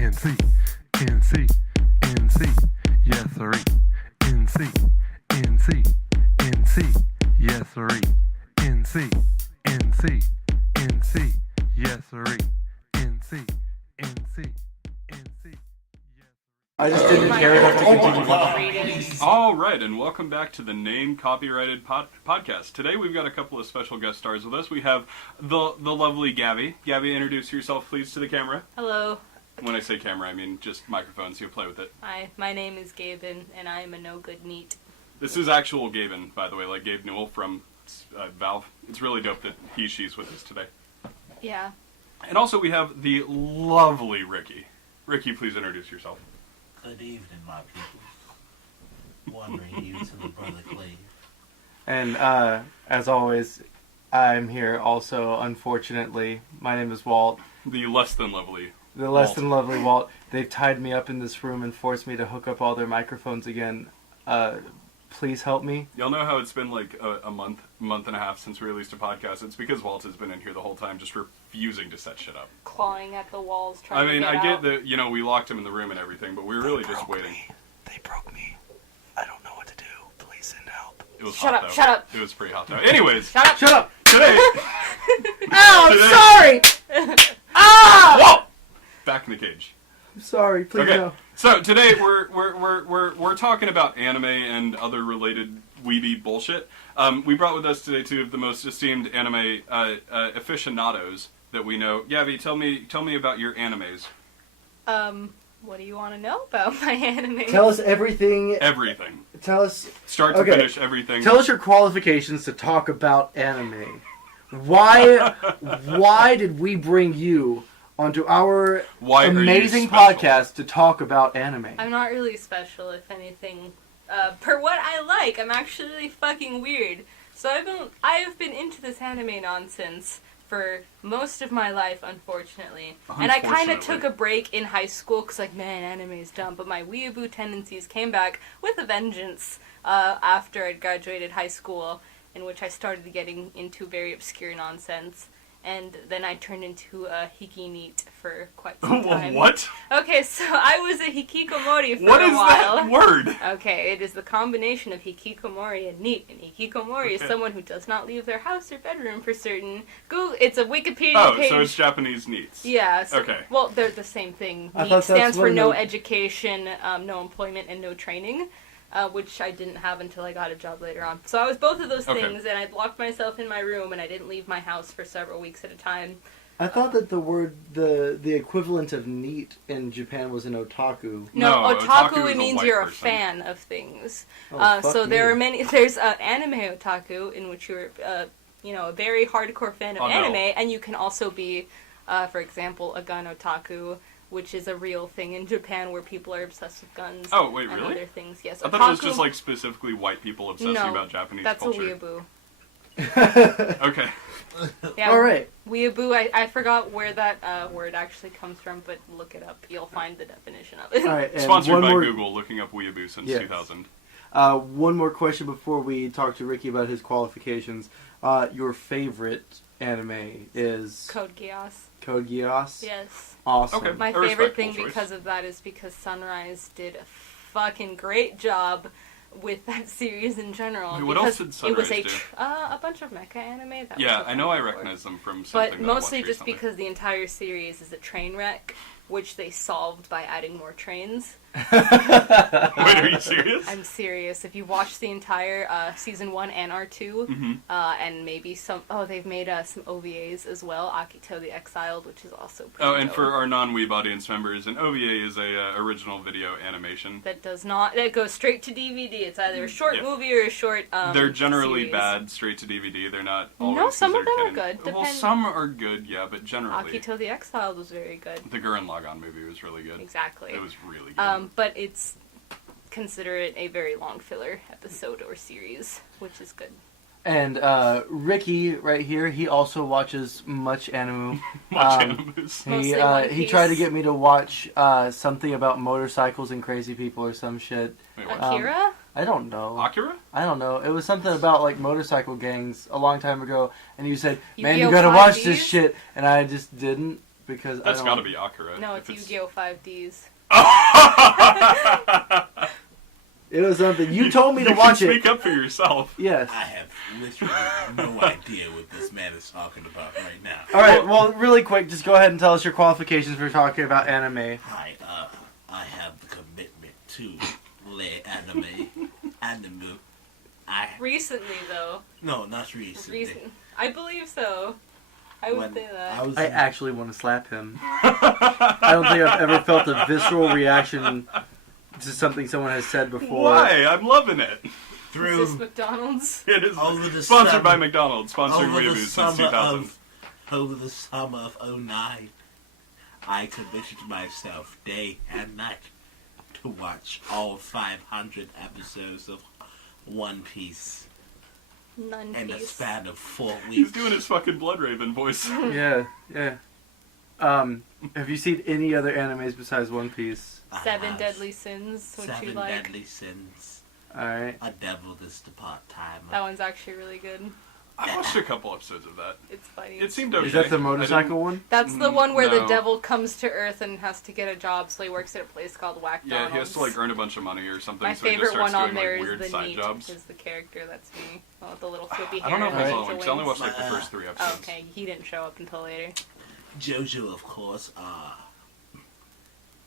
NC, NC, NC, yes sirree. NC, NC, NC, yes sirree. NC, NC, NC, yes sirree. NC, NC, NC. I just didn't care enough to continue. All right, and welcome back to the Name Copyrighted Podcast. Today we've got a couple of special guest stars with us. We have the lovely Gabby. Gabby, introduce yourself, please, to the camera. Hello. When I say camera, I mean just microphones. You play with it. Hi, my name is Gaben, and I am a no-good NEET. This is actual Gaben, by the way, like Gabe Newell from Valve. It's really dope that she's with us today. Yeah. And also we have the lovely Rickey. Rickey, please introduce yourself. Good evening, my people. Wandering you to the brother Clave. And as always, I'm here also, unfortunately. My name is Walt. The less than lovely The less Walt. than lovely Walt. They've tied me up in this room and forced me to hook up all their microphones again. Please help me. Y'all know how it's been like a month and a half since we released a podcast? It's because Walt has been in here the whole time just refusing to set shit up. Clawing at the walls, trying to get I out. get that, we locked him in the room and everything, but we were really just waiting. They broke me. I don't know what to do. Please send help. It was Shut hot, up, though. shut up. It was pretty hot, though. Anyways, Shut up! Shut up! today... Oh, I'm sorry! Walt! Back in the cage. I'm sorry. Please Okay, no. so today we're talking about anime and other related Weeby bullshit. We brought with us today two of the most esteemed anime aficionados that we know. Gabby, tell me about your animes. What do you want to know about my anime? Tell us everything. Everything. Tell us. Start to Okay. finish, everything. Tell us your qualifications to talk about anime. Why did we bring you onto our Why are you amazing special? podcast to talk about anime? I'm not really special, if anything. Per what I like, I'm actually fucking weird. So I've been into this anime nonsense for most of my life, unfortunately. And I kind of took a break in high school, because, man, anime's dumb. But my weeaboo tendencies came back with a vengeance after I'd graduated high school, in which I started getting into very obscure nonsense. And then I turned into a hiki-neet for quite some time. What? Okay, so I was a hikikomori for What a is while. that word? Okay, it is the combination of hikikomori and neat. And hikikomori is Okay. someone who does not leave their house or bedroom for certain. It's a Wikipedia Oh, page. so it's Japanese neats. Yeah. So, Okay. Well, they're the same thing. I NEET thought that's stands for what no the- education, no employment, and no training. Which I didn't have until I got a job later on. So I was both of those Okay. things, and I locked myself in my room, and I didn't leave my house for several weeks at a time. I thought that the word, the equivalent of neat in Japan was an otaku. No, No, otaku otaku, is it a means white you're person. a fan of things. Oh, So fuck there me. are many. There's anime otaku, in which you're, a very hardcore fan of Oh, no. anime, and you can also be, for example, a gun otaku, which is a real thing in Japan where people are obsessed with guns. Oh, wait, and really? other things. Yes, I thought it was otaku- just like specifically white people obsessing No, about Japanese that's culture. a weeaboo. Okay. Yeah, All right. Weeaboo. I forgot where that word actually comes from, but look it up. You'll find the definition of it. All right. And Sponsored one by more, Google, looking up weeaboo since Yes. 2000. One more question before we talk to Ricky about his qualifications. Your favorite anime is Code Geass. Code Geass? Yes. Awesome. Okay. My A favorite respectable thing choice. because of that is because Sunrise did a fucking great job with that series in general. Wait, what because else did it was Sunrise a bunch of mecha anime. That was Yeah, what I know I went for. recognize them from something But that mostly I watched just recently. because the entire series is a train wreck, which they solved by adding more trains. Wait, are you serious? I'm serious. If you watch the entire season 1 and R2, Mm-hmm. and maybe they've made some OVAs as well. Akito the Exiled, which is also pretty Oh, and dope. for our non-Weeb audience members, an OVA is a original video animation. That goes straight to DVD. It's either a short Yeah. movie or a short They're generally series. bad straight to DVD. They're not always No, some of considered them are canon. good, Well, depend- some are good, yeah, but generally. Akito the Exiled was very good. The Gurren Lagann movie was really good. Exactly. It was really good. But it's consider it a very long filler episode or series, which is good. And Ricky, right here, he also watches much anime. Much animes. Mostly One He Piece. tried to get me to watch something about motorcycles and crazy people or some shit. Wait, what? Akira? I don't know. Akira? I don't know. It was something about like motorcycle gangs a long time ago, and you said, "Man, you Yu-Gi-Oh! gotta watch 5Ds? this shit," and I just didn't because That's I got don't... to be Akira. No, if it's Yu-Gi-Oh! 5Ds. It was something. You told me to You watch can it. speak up for yourself. Yes. I have literally no idea what this man is talking about right now. All right. Well, really quick, just go ahead and tell us your qualifications for talking about anime. Hi, I have the commitment to anime. Recently, though. No, not recently. I believe so. I would say that. I actually want to slap him. I don't think I've ever felt a visceral reaction to something someone has said before. Why? I'm loving it. through Is this McDonald's? It is over the sponsored summer, by McDonald's, sponsored over Weeby the since summer 2000. over the summer of 2009, I committed myself day and night to watch all 500 episodes of One Piece None in a piece. span of 4 weeks. He's doing his fucking Blood Raven voice. Yeah, yeah. Have you seen any other animes besides One Piece? I Seven have Deadly Sins, which you Seven like. Deadly Sins. Alright. A Devil is the part-timer. That one's actually really good. I watched a couple episodes of that. It's funny. It seemed okay. Is that the I motorcycle didn't- one? That's the one where the No. devil comes to Earth and has to get a job, so he works at a place called Whack Yeah, he has to like earn a bunch of money or something. My so he just favorite starts one on doing there like is weird the side Neat, jobs. is the character. That's me. Well, with the little flippy hair. I don't know if and I the saw one because I only wings. watched like the first 3 episodes. Oh, okay, he didn't show up until later. JoJo, of course.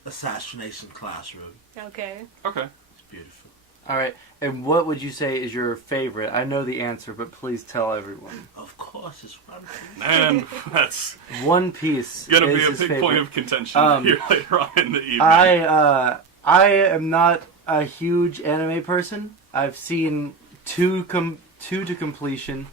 Assassination Classroom. Okay. Okay. It's beautiful. Alright, and what would you say is your favorite? I know the answer, but please tell everyone. Of course, it's One Piece. Man, that's One Piece gonna is be a his big favorite. point of contention here later on in the evening. I am not a huge anime person. I've seen two to completion.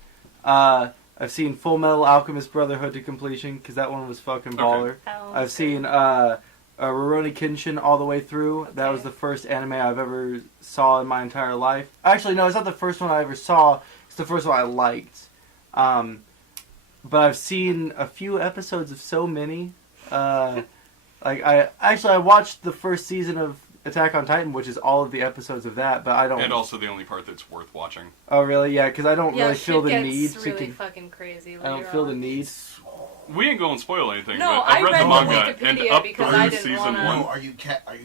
I've seen Full Metal Alchemist Brotherhood to completion because that one was fucking baller. Oh, I've seen Rurouni Kenshin all the way through. That was the first anime I've ever saw in my entire life. Actually, no, it's not the first one I ever saw. It's the first one I liked. But I've seen a few episodes of so many. I watched the first season of Attack on Titan, which is all of the episodes of that. But I don't. And also the only part that's worth watching. Oh really? Yeah, because I don't really feel the shit need gets to. really fucking crazy. I don't later feel the on. need. We ain't going to spoil anything. No, but I've I read the the manga and Wikipedia up because through I didn't season wanna- 1. No, are you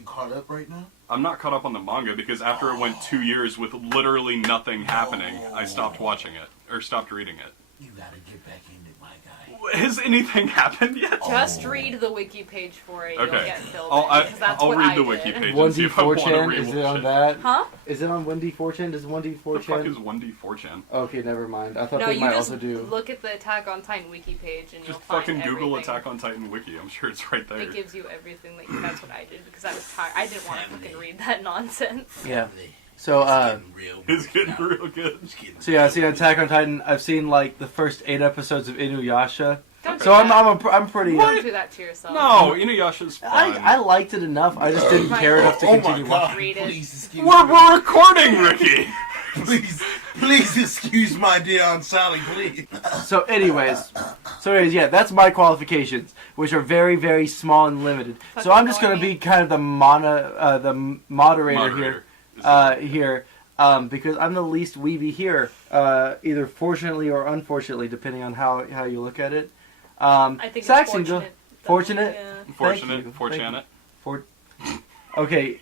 caught up right now? I'm not caught up on the manga because after it went 2 years with literally nothing happening, I stopped watching it or stopped reading it. You gotta get back in it, my guy. Has anything happened yet? Just read the wiki page for it. You'll Okay. get filled I'll, in, because that's I'll what read I the did. wiki page and see if I want to 1D4chan, read is it on shit. that? Huh? Is it on 1D4chan? Does What the fuck 1D4chan? is 1D4chan? Okay, never mind. I thought No, they you might just also do. look at the Attack on Titan wiki page and Just you'll find fucking Google everything. Attack on Titan wiki. I'm sure it's right there. It gives you everything that that's what I did because I was tired. I didn't want to fucking read that nonsense. Yeah. Family. So It's getting real. It's getting now. real good. It's getting So yeah, I've seen Attack on Titan. I've seen like the first 8 episodes of Inuyasha. Don't So do I'm that. I'm pretty. Don't do that to yourself. No, Inuyasha's fun. I liked it enough. I just didn't care enough to Oh my continue God! watching. Read it. Please excuse We're recording, Ricky! please excuse my dear Aunt Sally, please. So anyways, yeah, that's my qualifications, which are very, very small and limited. So Fucking I'm just gonna annoying. be kind of the moderator here. Because I'm the least weeby here, either fortunately or unfortunately, depending on how you look at it. I think Saxon, it's go. fortunate. Fortunate? Yeah. Fortunate, you. fortunate. Okay,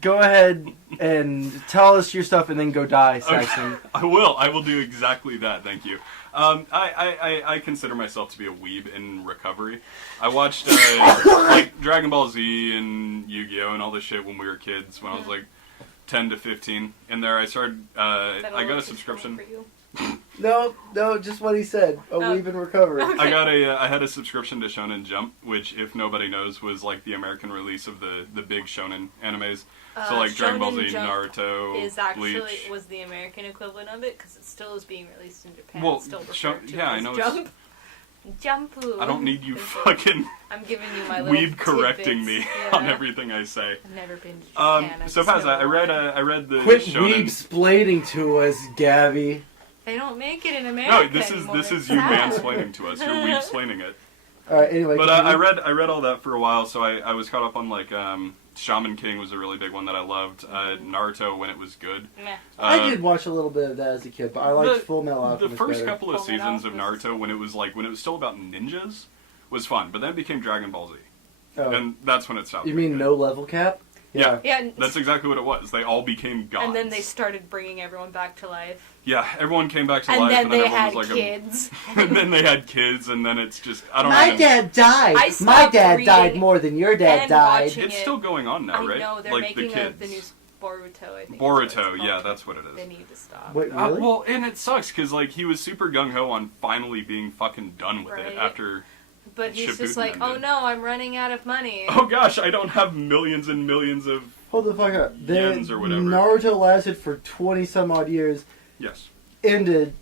go ahead and tell us your stuff and then go die, Saxon. I will do exactly that, thank you. I consider myself to be a weeb in recovery. I watched like Dragon Ball Z and Yu-Gi-Oh! And all this shit when we were kids, when I was like 10 to 15. And there I started, I got a That'll subscription. for you. No, just what he said. A weeb in recovery. I got I had a subscription to Shonen Jump, which, if nobody knows, was like the American release of the big shonen animes. So like Dragon Ball Z, Shonen Jump Naruto, is actually Bleach. was the American equivalent of it because it still is being released in Japan. Well, It's still Sho- referred to yeah, I as know it's- Jump. Jumpu. I don't need you Is it- fucking I'm giving you my little weeb correcting tidbits. me Yeah. on everything I say. I've never been to Japan. I So just Paz, know I read why. I read the Quit shonen. weeb-splaining to us, Gabby. They don't make it in No, America this anymore. is It's you sad. mansplaining to us. You're weeb-splaining it. Alright, anyway. But continue. I read all that for a while, so I was caught up on like Shaman King was a really big one that I loved. Naruto when it was good. Meh. I did watch a little bit of that as a kid, but I liked Full Metal The Alchemist first better. couple of Full Metal seasons of Alchemist. Naruto when it was still about ninjas was fun, but then it became Dragon Ball Z, Oh. and that's when it stopped. You being mean good. no level cap? Yeah. Yeah, That's exactly what it was. They all became gods. and then they started bringing everyone back to life. Yeah, everyone came back to And life, then and they everyone had was like kids. and then they had kids, and then it's just I don't My know. dad died. I My stopped dad died reading more than your dad and died. watching It's it. still going on now, I right? know, they're like making the kids. the new Boruto, I think. is what Boruto, it's called. yeah, that's what it They is. need to stop. Wait, really? Well, and it sucks because like he was super gung ho on finally being fucking done with Right. it after. But he's just Shippuden like, oh ended. no, I'm running out of money. Oh gosh, I don't have millions and millions of Hold the fuck up. Yens or whatever. Naruto lasted for 20 some odd years, yes. ended,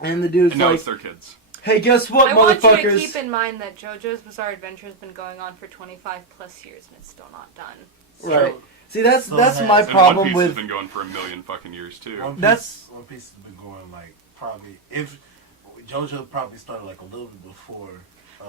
and the dude's And now like, it's their kids. hey, guess what, I want you to motherfuckers? keep in mind that JoJo's Bizarre Adventure has been going on for 25 plus years and it's still not done. Right. See, that's So that's has- my And And problem One Piece with. has been going for a million fucking years too. One Piece, That's- One Piece has been going like probably if JoJo probably started like a little bit before.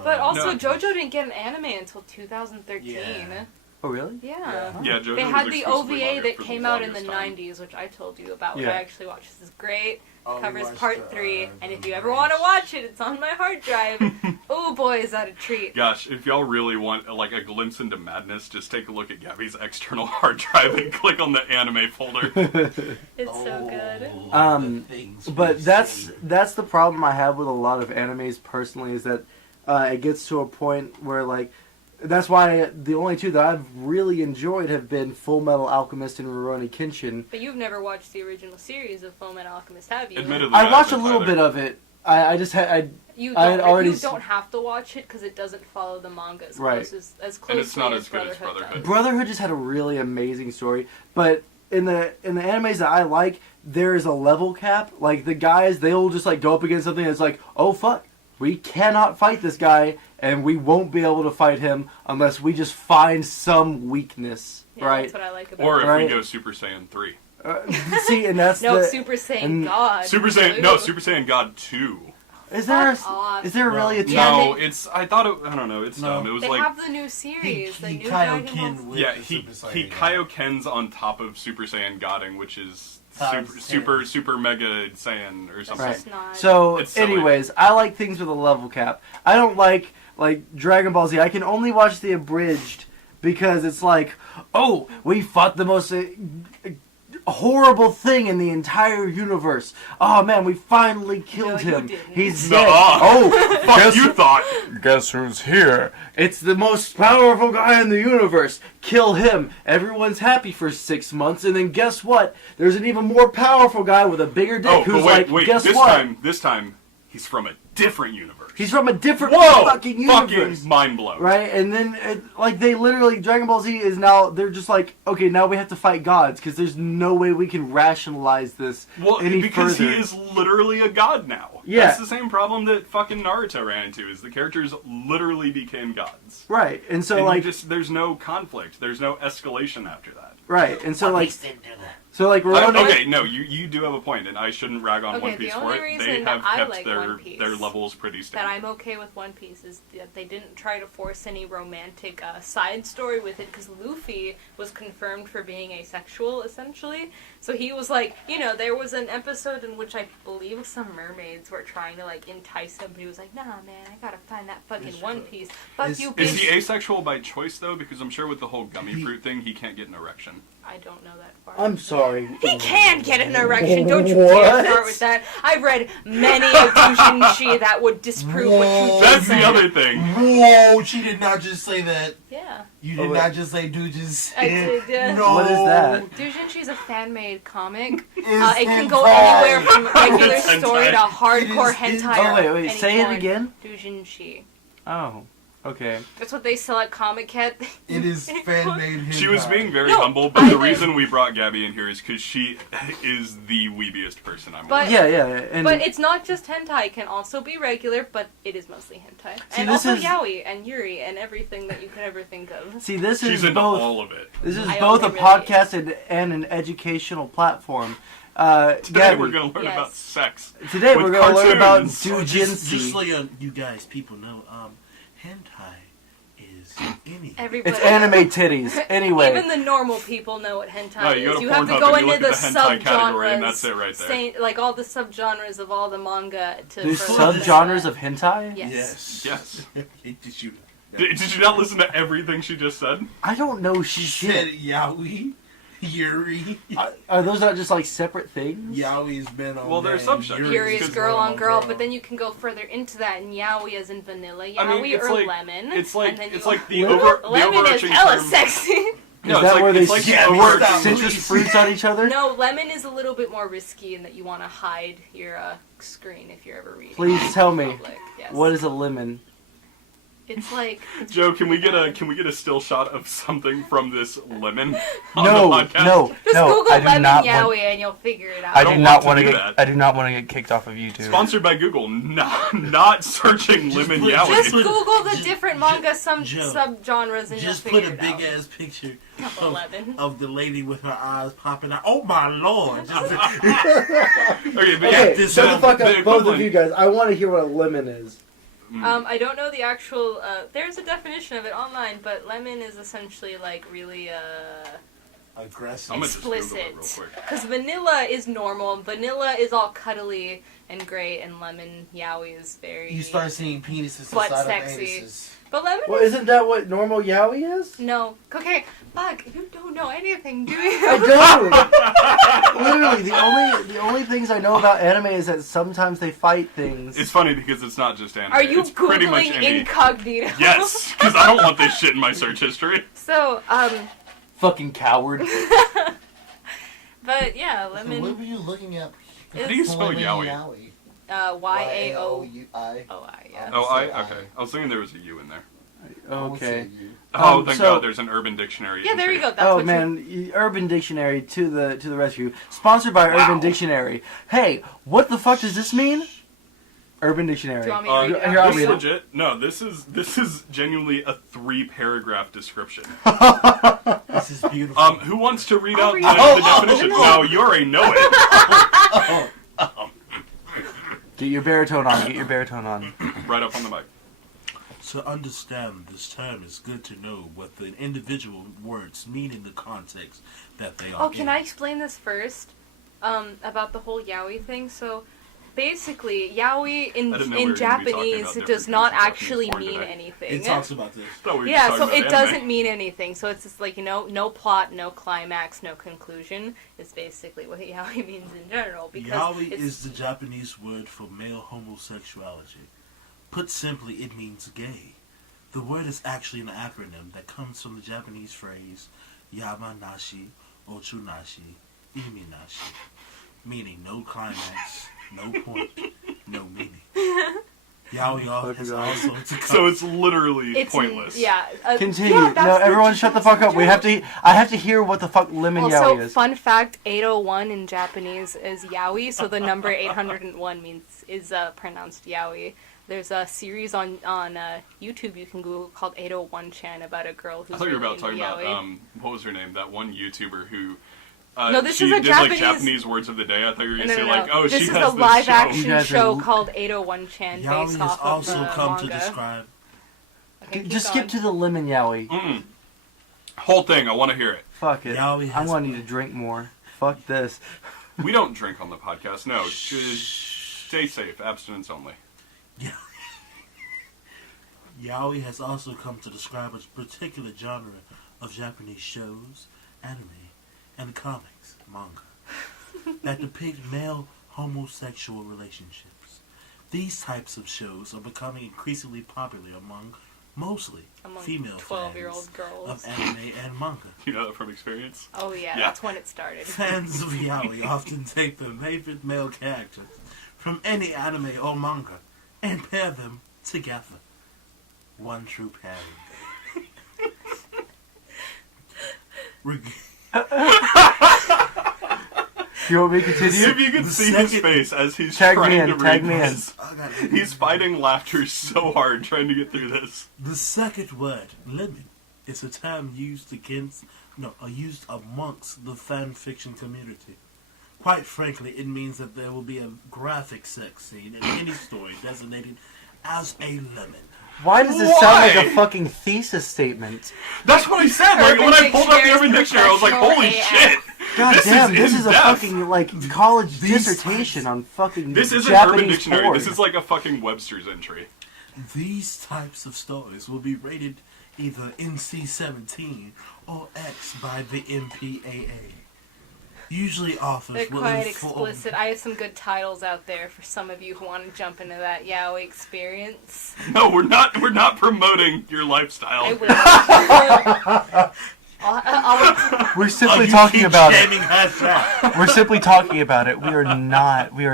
But also, No. JoJo didn't get an anime until 2013. Yeah. Oh, really? Yeah. Yeah, JoJo They was had the exclusively OVA manga that for came out in the longest time. 90s, which I told you about, which Yeah. I actually watched. This is great. Oh, we Covers watched part the, 3, and if the you ever Rage. want to watch it, it's on my hard drive. Oh boy, is that a treat. Gosh, if y'all really want like a glimpse into madness, just take a look at Gabby's external hard drive and click on the anime folder. It's so good. The things But we that's say. the problem I have with a lot of animes personally is that it gets to a point where like that's why the only two that I've really enjoyed have been Full Metal Alchemist and Rurouni Kenshin. But you've never watched the original series of Fullmetal Alchemist, have you? Admittedly, I watched a haven't little either. bit of it. I just had You I had don't, already you s- don't have to watch it because it doesn't follow the manga as Right. close as closely And it's not as as good as Brotherhood Brotherhood. does. Brotherhood just had a really amazing story, but in the animes that I like, there is a level cap. Like the guys, they'll just like go up against something that's like, oh fuck, we cannot fight this guy, and we won't be able to fight him unless we just find some weakness, Yeah, right? That's what I like about Or it. if Right. we go Super Saiyan 3. See, and that's No, the Super Saiyan and- God. Super Saiyan, no, Super Saiyan God 2. is there Fuck off. is there really a No. chance? No, it's, I thought it, I don't know, it's No. dumb. It was They like, have the new series, the he new Dragon Kaioken Ball. with yeah, the he Super he Saiyan. Kaioken's on top of Super Saiyan Godding, which is Times super mega Saiyan or That's something. Right. just not. So, It's silly. anyways, I like things with a level cap. I don't like Dragon Ball Z. I can only watch the abridged because it's like, oh, we fought the most horrible thing in the entire universe. Oh man, we finally killed No, you him. didn't. He's Nuh-uh. dead. Oh, Fuck you thought! guess who's here? It's the most powerful guy in the universe. Kill him. Everyone's happy for 6 months, and then guess what? There's an even more powerful guy with a bigger dick Oh, who's but wait, like, guess this what? time, he's from a different universe. He's from a different Whoa! fucking universe. Fucking mind blown. Right, and then they literally Dragon Ball Z is now they're just like, okay, now we have to fight gods because there's no way we can rationalize this Well, any because further. he is literally a god now. Yeah. That's the same problem that fucking Naruto ran into, is the characters literally became gods. Right, and so And you like just, there's no conflict. There's no escalation after that. right, and so One like Piece didn't do that. Rurouni. Okay, no, you do have a point, and I shouldn't rag on Okay, One the Piece only for it. reason They that have I kept like their One Piece their levels pretty that stable. I'm okay with One Piece is that they didn't try to force any romantic side story with it because Luffy was confirmed for being asexual essentially. So he was like, there was an episode in which I believe some mermaids were trying to like entice him, but he was like, nah, man, I gotta find that fucking Is- One Piece. Fuck is- you, Is bitch. he asexual by choice though? Because I'm sure with the whole gummy fruit thing, he can't get an erection. I don't know that part. I'm sorry. He can get an erection. Don't you dare What? start with that. I've read many of Doujinshi that would disprove what you just That's said. the other thing. Whoa, she did not just say that. Yeah. You Oh, did wait. not just say dude just I did, yeah. No. What is that? Doujinshi a fan-made comic. It's It can go hentai. anywhere from regular It's story to hentai. hardcore It is hentai. Oh or wait, any say it porn. again. Doujinshi. Oh, okay. That's what they sell at Comic Cat. It is fan made. She was being very No, humble, but I the think- reason we brought Gabby in here is because she is the weebiest person I'm But- with. Yeah, and But it's not just hentai. It can also be regular, but it is mostly hentai. See, And this also is- yaoi and yuri and everything that you could ever think of. see, this She's is into both. all of it. This is I both a only really- podcast and an educational platform. Today Gabby, we're going to learn Yes. about sex. today with we're going to learn about cartoons. Just doujinshi. so you guys, people know, hentai is Any. Everybody. It's anime titties. Anyway. Even the normal people know what hentai No, you is. go to You have to Pornhub go and you into look the at the hentai category, subgenres. and that's it right there. Like all the subgenres of all the manga. There's for subgenres of hentai? Yes. Yes. Did you? Did you not listen to everything she just said? I don't know She shit. said yaoi, yuri. Are those not just like separate things? Yaoi's been on. Well, they're subsections. Yuri is Because girl on girl, but then you can go further into that, and yaoi is in vanilla yaoi I mean, it's or like- lemon. It's like and then it's you- like the lemon is overarching hella term. sexy. No, Is it's that like, where they it's like the Yeah, overarching. stop. citrus fruits on each other? No, lemon is a little bit more risky in that you want to hide your screen if you're ever reading. Please in tell me, public. Yes. what is a lemon? It's like Joe, can we get a still shot of something from this lemon on No, the podcast? no, just no. Google I do lemon not yaoi want. and you'll figure it out. I don't do want not to want to do get. that. I do not want to get kicked off of YouTube. Sponsored by Google. Not searching Just lemon put- yaoi. Just Put- Google the just- different manga Joe, subgenres and Just you'll put figure a it big out. ass picture Of lemon. of the lady with her eyes popping out. Oh my lord! Just, Okay, but Okay, yeah, this- shut the fuck the up, both of equivalent- you guys. I want to hear what a lemon is. I don't know the actual. There's a definition of it online, but lemon is essentially like really aggressive. I'm gonna just Google it explicit. real quick. Because vanilla is normal. Vanilla is all cuddly and great, and lemon yaoi is very. You start seeing penises But inside sexy. of anuses. But lemon. Well, isn't that what normal yaoi is? No. Okay. Fuck. You don't know anything, do I you? don't. Literally, the only things I know about anime is that sometimes they fight things. It's funny because it's not just anime. Are you it's pretty much googling any. incognito? Yes, because I don't want this shit in my search history. So Fucking coward. but yeah, So what lemon. were you looking at? How do you spell Lemon yaoi? YAOUI. Yeah. Oh, okay. I was thinking there was a U in there. Okay. Oh, thank so- God, there's an Urban Dictionary. Yeah, there entry. you go. That's Oh what man, Urban Dictionary to the rescue. Sponsored by Wow. Urban Dictionary. Hey, what the fuck does this mean? Urban Dictionary. Do you want me to read it Here, out I'll for This you? read it. legit. No, this is genuinely a 3-paragraph description. This is beautiful. Who wants to read out read the, it. the definition? No, you already know it. Get your baritone on. Get your baritone on. Right up on the mic. To understand this term, it's good to know what the individual words mean in the context that they are Oh, can I explain this first? About the whole yaoi thing. So, basically, yaoi I didn't know we were in gonna be talking Japanese about different does not kinds of actually Japanese mean porn today. anything. It talks about this. Thought we were Yeah, just so talking it about anime. doesn't mean anything. So it's just like, no plot, no climax, no conclusion. It's basically what yaoi means in general. Because Yaoi it's, is the Japanese word for male homosexuality. Put simply, it means gay. The word is actually an acronym that comes from the Japanese phrase Yamanashi, Ochunashi, Iminashi, meaning no climax, no point, no meaning. Yaoi has also So it's literally it's pointless. Yeah. Continue. Yeah, that's No, the- everyone, shut the fuck up. We have to. I have to hear what the fuck lemon Also, yaoi is. fun fact: 801 in Japanese is yaoi, so the number 801 is pronounced yaoi. There's a series on YouTube you can Google called 801 Chan about a girl who's I thought you were really about talking into about yaoi. what was her name? That one YouTuber who. No, this she is a did Japanese- like Japanese words of the day. I thought you were No, gonna no, say no. like, oh, This she is has a this live show. You action guys show are- called 801 Chan Yaoi based has off of also the come manga. to describe Okay, keep Just going. skip to the lemon yaoi. Whole thing. I want to hear it. Fuck it. Yaoi I has- want you to drink more. Fuck this. We don't drink on the podcast. No, just stay safe. Abstinence only. Yaoi has also come to describe a particular genre of Japanese shows, anime, and comics, manga, that depict male homosexual relationships. These types of shows are becoming increasingly popular among mostly Among female 12-year-old fans girls. of anime and manga. You know that from experience. Oh yeah, Yeah. that's when it started. Fans of yaoi often take their favorite male characters from any anime or manga and pair them together. One true pairing. You want me to If continue? you could The see his second- face as he's Tag me trying in, to tag read me in. this. He's fighting laughter so hard trying to get through this. The second word, lemon, is a term used amongst the fan fiction community. Quite frankly, it means that there will be a graphic sex scene in any story designated as a lemon. Why does this sound like a fucking thesis statement? That's what I said. Like when I pulled up the Urban Dictionary's Dictionary, I was like, "Holy professional shit!" God damn, this is a in-depth. fucking like college dissertation on fucking This isn't Japanese Urban Dictionary. porn. This is like a fucking Webster's entry. These types of stories will be rated either NC-17 or X by the MPAA. Usually authors They're will quite inform... explicit. I have some good titles out there for some of you who want to jump into that yaoi experience. No, we're not. We're not promoting your I lifestyle. will. We're simply talking about it. it. We're simply talking about it. We are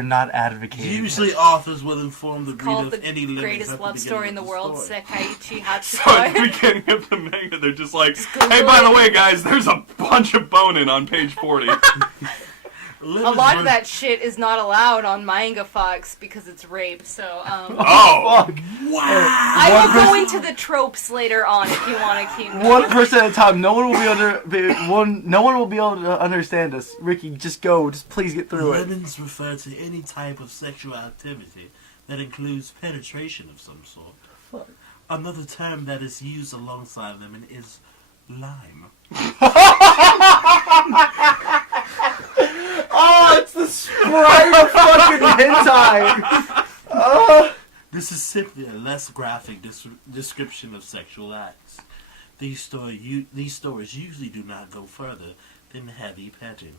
not advocating. Usually authors will inform the reader Called of the any limits greatest at the love story in beginning the of world, story. Sekaiichi So at the Hatsukoi. beginning of the manga, they're just like, Google "Hey, by the it. way, guys, there's a bunch of boning on page 40." A lot of that shit is not allowed on Manga Fox because it's rape, so, Oh, Wow! I will go into the tropes later on if you want to keep One person at a time. No one will no one will be able to understand us. Ricky, just go. Just please get through it. Lemons refer to any type of sexual activity that includes penetration of some sort. Fuck. Another term that is used alongside lemon is lime. Oh, it's the Sprite of fucking hentai. Oh. This is simply a less graphic description of sexual acts. These stories usually do not go further than heavy petting.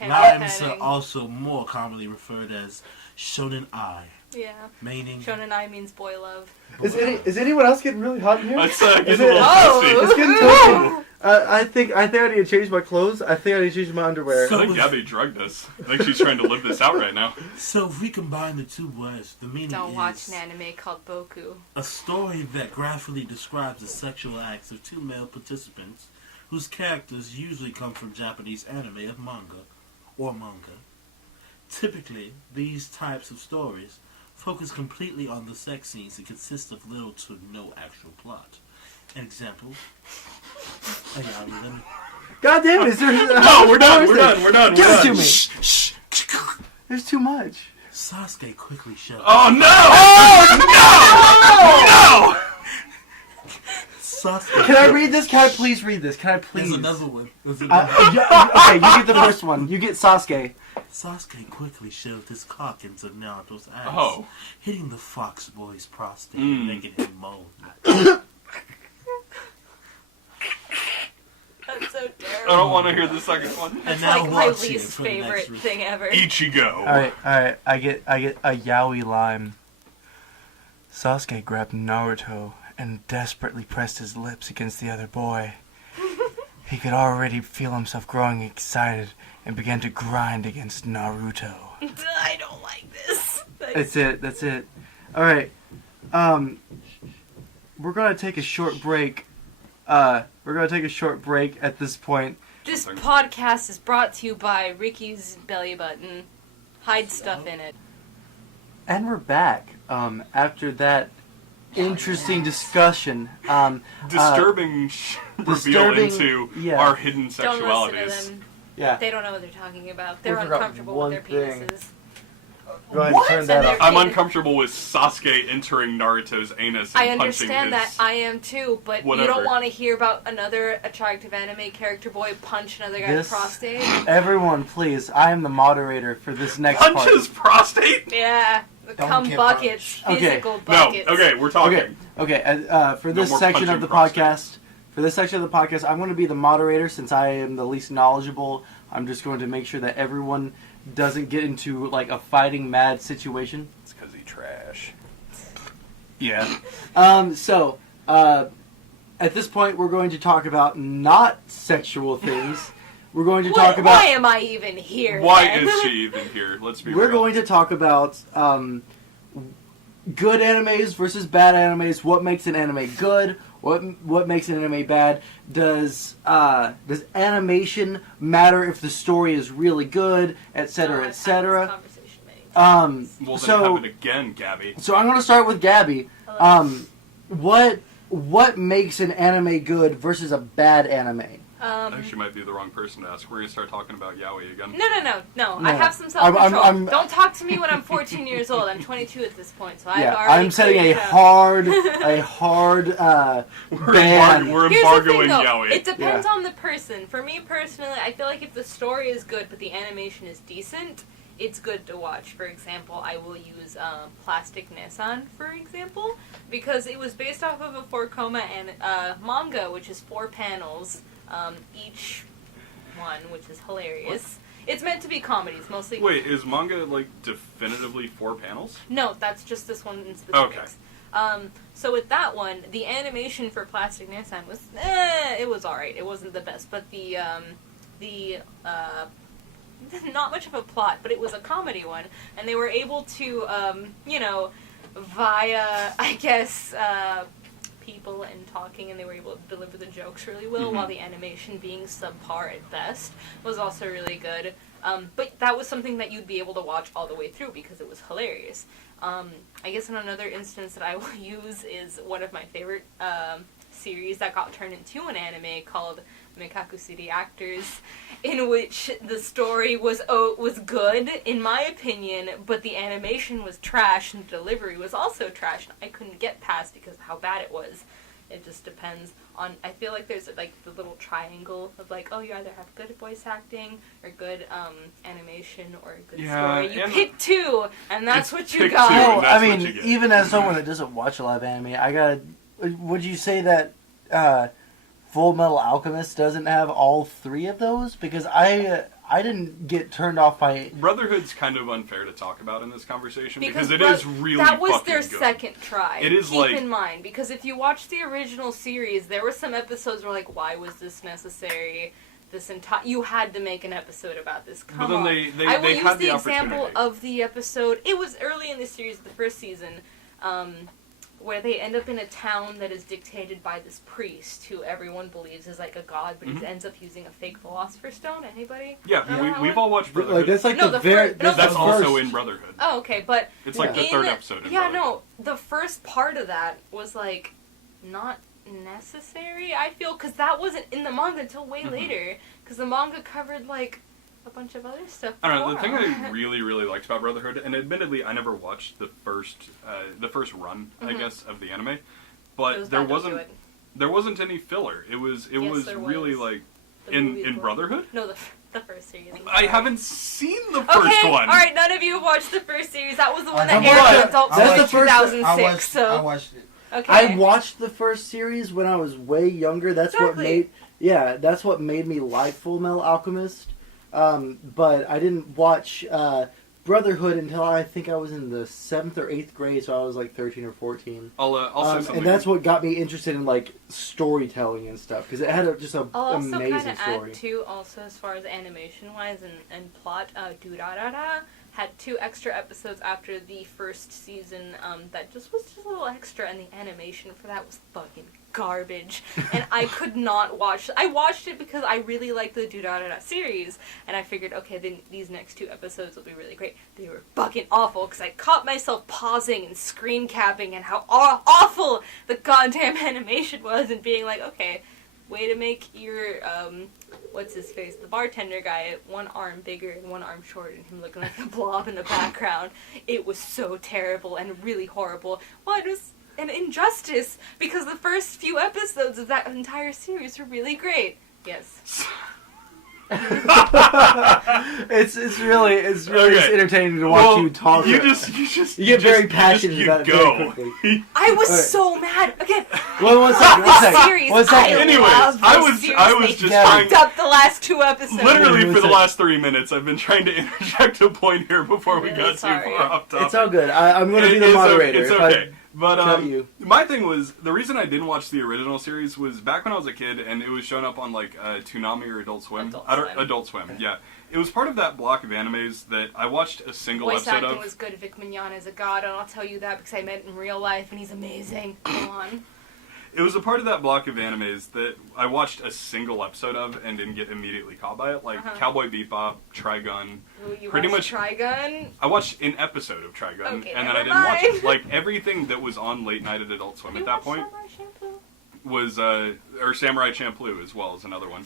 Limes are also more commonly referred as shonen ai, Yeah. meaning Shonen Ai means boy love. Is anyone else getting really hot in here? that's Is getting it- a little Oh! dusty. It's getting toasty. I think I need to change my clothes. I think I need to change my underwear. So- I think Gabby drugged us. I think she's trying to live this out right now. So if we combine the two words, the meaning Don't is watch an anime called Boku. a story that graphically describes the sexual acts of two male participants whose characters usually come from Japanese anime of manga or manga. Typically, these types of stories focus completely on the sex scenes and consist of little to no actual plot. An example. God damn it! Is there? No, we're done. We're done. Give we're it to done. me. Shh. There's too much. Sasuke quickly showed. Oh no! No! Sasuke. Can I read this? Can I please read this? Can I please? There's another one. There's another one. Okay, you get the first one. You get Sasuke. Sasuke quickly shoved his cock into Naruto's ass, Oh. hitting the fox boy's prostate Mm. and making him moan. That's so I terrible. don't want to hear the second one. And It's now like my watch it least for the next favorite one. thing ever. Ichigo. All right. I get a yaoi lime. Sasuke grabbed Naruto and desperately pressed his lips against the other boy. He could already feel himself growing excited and began to grind against Naruto. I don't like this. That's it. All right. We're gonna take a short break. We're gonna take a short break at this point. This podcast is brought to you by Ricky's belly button. Hide stuff in it. And we're back. After that interesting discussion. Disturbing reveal disturbing- into yeah. our hidden Don't listen to sexualities. them. Yeah. They don't know what they're talking about. They're We forgot uncomfortable one with their thing. penises. Go ahead and turn that And off. they're- I'm uncomfortable with Sasuke entering Naruto's anus and I punching understand his... that. I am too, but you whatever. don't want to hear about another attractive anime character boy punch another guy's This- prostate. Everyone, please. I am the moderator for this next Punch part. his prostate? Yeah, Don't cum get buckets, punched. physical No. buckets. Okay, we're talking. Okay. For No this more section of punching the prostate. podcast, I'm going to be the moderator since I am the least knowledgeable. I'm just going to make sure that everyone doesn't get into like a fighting mad situation. It's because he trash. Yeah. At this point, we're going to talk about not sexual things. We're going to talk about. Why am I even here? Why then? is she even here? Let's be We're real. going to talk about good animes versus bad animes. What makes an anime good? What makes an anime bad? Does animation matter if the story is really good, etc., I've had etc.? this conversation many times. Well, then So have it again, Gabby. so I'm going to start with Gabby. Hello. What makes an anime good versus a bad anime? I think she might be the wrong person to ask. We're going to start talking about yaoi again. No. I have some self-control. I'm- Don't talk to me when I'm 14 years old. I'm 22 at this point, so I've Yeah, already I'm setting a cleared it up. hard We're ban. we're Here's the thing, embargoing though. yaoi. It depends on the person. For me personally, I feel like if the story is good but the animation is decent, it's good to watch. For example, I will use Plastic Nissan, for example, because it was based off of a 4-koma and manga, which is 4 panels, each one, which is hilarious. It's meant to be comedies, mostly. Wait, is manga, like, definitively 4 panels? No, that's just this one in specifics. Okay. So with that one, the animation for Plastic Nissan was, it was alright. It wasn't the best, but the not much of a plot, but it was a comedy one, and they were able to, via, I guess, people and talking, and they were able to deliver the jokes really well, while the animation being subpar at best was also really good. But that was something that you'd be able to watch all the way through because it was hilarious. I guess in another instance that I will use is one of my favorite series that got turned into an anime called Mekaku City Actors, in which the story was good, in my opinion, but the animation was trash and the delivery was also trash. I couldn't get past because of how bad it was. It just depends on, I feel like there's like the little triangle of like, oh, you either have good voice acting or good animation or a good story. You pick two, and that's what you pick got. two. No, That's I what mean, you get. even as someone that doesn't watch a lot of anime, would you say that Full Metal Alchemist doesn't have all 3 of those? Because I didn't get turned off by... Brotherhood's kind of unfair to talk about in this conversation because it Bro- is really that was fucking their good. second try. It is Keep like- in mind, because if you watch the original series, there were some episodes where like, why was this necessary? You had to make an episode about this. Come But then on. they I will use had the example opportunity. of the episode. It was early in the series, the first season, where they end up in a town that is dictated by this priest who everyone believes is like a god, but he ends up using a fake philosopher's stone. Anybody? Yeah, know that we've one? all watched Like, Brotherhood. that's like No, the the very... fir- no, That's the also first- in Brotherhood. Oh, okay, but It's like the in 3rd episode in yeah, Brotherhood. no, the first part of that was like not necessary. I feel because that wasn't in the manga until way later. Because the manga covered like a bunch of other stuff. I don't know. The thing before. I really, really liked about Brotherhood, and admittedly, I never watched the first run, I guess, of the anime, It but was there bad, don't wasn't do it. there wasn't any filler. It was Yes, there really was. like The movie in was- Brotherhood. No, the first series. I'm I sorry. haven't seen the first Okay, one. all right. None of you have watched the first series. That was the one I that hold aired on. on Adult That's Swim the in first- 2006. I watched it. Okay. I watched the first series when I was way younger. That's what Exactly. made me like Full Metal Alchemist. But I didn't watch Brotherhood until I think I was in the 7th or 8th grade, so I was like 13 or 14. I'll say something. And that's what got me interested in like storytelling and stuff because it had just an I'll also kind amazing of story. add too, also as far as animation wise and plot, Durarara had 2 extra episodes after the first season that just was just a little extra, and the animation for that was fucking garbage. And I could not watch. I watched it because I really liked the Durarara series, and I figured, okay, then these next 2 episodes will be really great. They were fucking awful because I caught myself pausing and screen capping and how awful the goddamn animation was, and being like, okay, way to make your what's his face, the bartender guy, one arm bigger and one arm shorter, and him looking like a blob in the background. It was so terrible and really horrible. Well, it was an injustice because the first few episodes of that entire series were really great. Yes. It's really Okay. entertaining to watch you talk. You just You get very passionate about it very go. quickly. I was Alright. so mad. Again, Well, one second. this series, One second. I Anyways, love I this was- series. I was They just fucked trying- up the last 2 episodes. Literally for the Listen. last 3 minutes, I've been trying to interject a point here before we Really got sorry. too far off topic. It's all good. I'm going to be the It's moderator. It's if okay. I But cut you. my thing was, the reason I didn't watch the original series was back when I was a kid, and it was showing up on like Toonami or Adult Swim. Adult Swim. Yeah. It was part of that block of animes that I watched a single Voice episode acting of. was good. Vic Mignogna is a god, and I'll tell you that because I met him in real life, and he's amazing. Go on. It was a part of that block of animes that I watched a single episode of and didn't get immediately caught by it, like Cowboy Bebop, Trigun. Ooh, you Pretty watched much- Trigun? I watched an episode of Trigun, Okay, and then I never didn't watch it. mind. Like, everything that was on late night at Adult Swim You at that watched point. Samurai Champloo? was or Samurai Champloo as well as another one.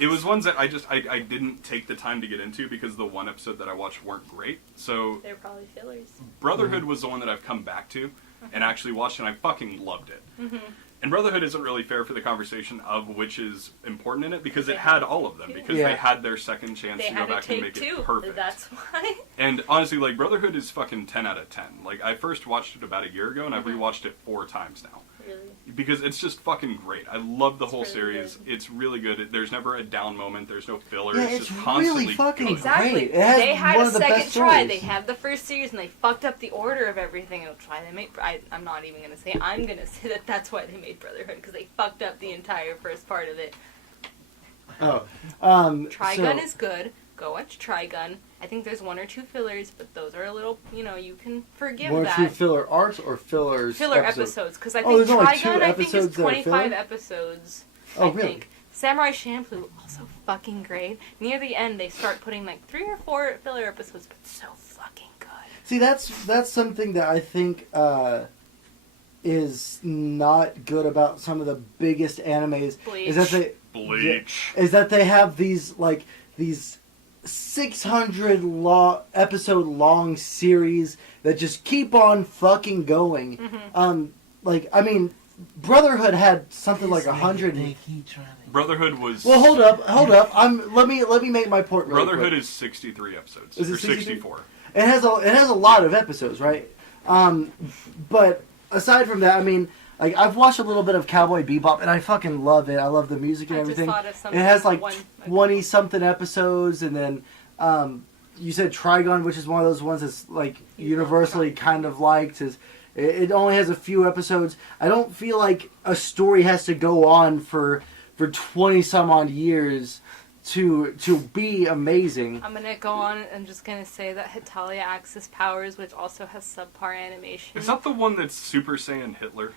It was ones that I didn't take the time to get into because the one episode that I watched weren't great. So They're probably fillers. Brotherhood was the one that I've come back to and actually watched, and I fucking loved it. Mm-hmm. And Brotherhood isn't really fair for the conversation of which is important in it because it had all of them, because Yeah. they had their second chance They to go had to back and take make two. it perfect. That's why. And honestly, like, Brotherhood is fucking 10 out of 10. Like, I first watched it about a year ago, and I've Mm-hmm. rewatched it 4 times now. Really? Because it's just fucking great. I love the whole really series. good. It's really good. There's never a down moment. There's no filler. Yeah, it's it's just constantly really fucking good. Exactly. great. It has They had one a of the second best try. stories. They had the first series and they fucked up the order of everything. And try they made. I'm not even gonna say. I'm gonna say that that's why they made Brotherhood, because they fucked up the entire first part of it. Oh, Trigun is good. Go watch Trigun. I think there's 1 or 2 fillers, but those are a little. You can forgive one or that. two filler arcs or fillers. Filler episodes, because I Oh, think there's only 2 Trigun I think is episodes that are 25 filler? episodes. Oh, I really? think. Samurai Champloo, also fucking great. Near the end, they start putting like 3 or 4 filler episodes, but so fucking good. See, that's something that I think is not good about some of the biggest animes. Bleach. Is that they Bleach. is that they have these 600 episode long series that just keep on fucking going. Mm-hmm. I mean, Brotherhood had something like 100. Brotherhood was... Well, hold up. Let me make my point. Really Brotherhood quick. is 63 episodes. Is it or 63? 64. It has a lot of episodes, right? But aside from that, I mean, like, I've watched a little bit of Cowboy Bebop, and I fucking love it. I love the music and I just everything. thought of something. It has like One- 20 something episodes, and then you said Trigun, which is one of those ones that's like universally kind of liked. It only has a few episodes. I don't feel like a story has to go on for 20 some odd years to be amazing. I'm gonna go on and I'm just gonna say that Hitalia Axis Powers, which also has subpar animation. Is that the one that's Super Saiyan Hitler?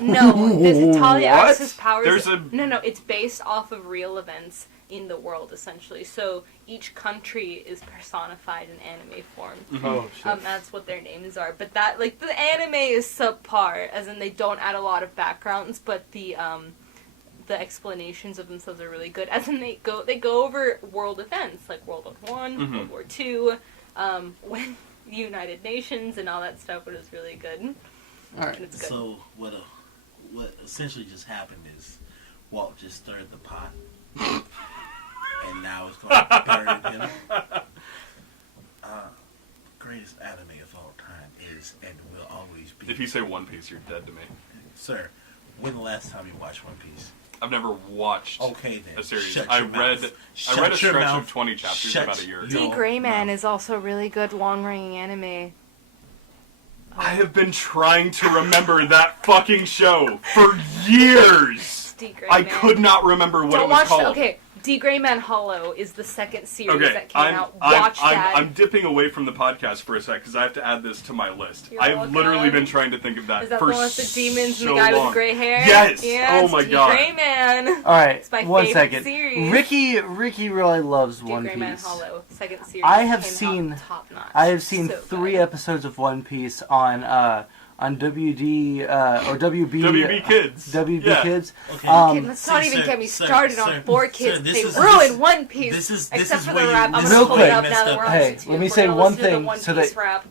No, this Hitalia What? Axis Powers. There's a- No, it's based off of real events in the world, essentially. So each country is personified in anime form. Oh shit! That's what their names are. But that, like, the anime is subpar, as in they don't add a lot of backgrounds, but the explanations of themselves are really good. As in they go over world events like World War I, Mhm. World War II, when the United Nations and all that stuff. It was really good. All right. And it's good. So what essentially just happened is Walt just stirred the pot, and now it's going to burn him. Greatest anime of all time is and will always be. If you say One Piece, you're dead to me. Sir, when the last time you watched One Piece? I've never watched Okay then. a series. Shut I your read mouth. a Shut stretch your of mouth. 20 chapters Shut about a year ago. your D. Gray Man mouth. is also really good long-running anime. I have been trying to remember that fucking show for years. D. Gray I Man. could not remember what Don't it was watch called. Okay, D. Gray Man Hollow is the second series Okay, that came out. I'm Watch that. I'm dipping away from the podcast for a sec because I have to add this to my list. You're I've welcome. literally been trying to think of that Is that for the one with the demons so and the guy long. with the gray hair? Yes! Yeah, Oh it's my D. God. Gray Man. All right. It's my One favorite second. series. Ricky really loves D. One Gray Man Piece. Hollow, second series. I have came out seen- top-notch. I have seen So 3 good. episodes of One Piece on WD or WB WB Kids. WB Yeah. Kids. Okay. Okay, let's not See, even sir, get me sir, started sir, on 4Kids. sir, this They is- ruined this- One Piece. this is Except for where the you- rap. I'm this gonna Real pull quick. it up now that we're on Hey, YouTube. let me We're say gonna one listen to the thing One so Piece that- rap.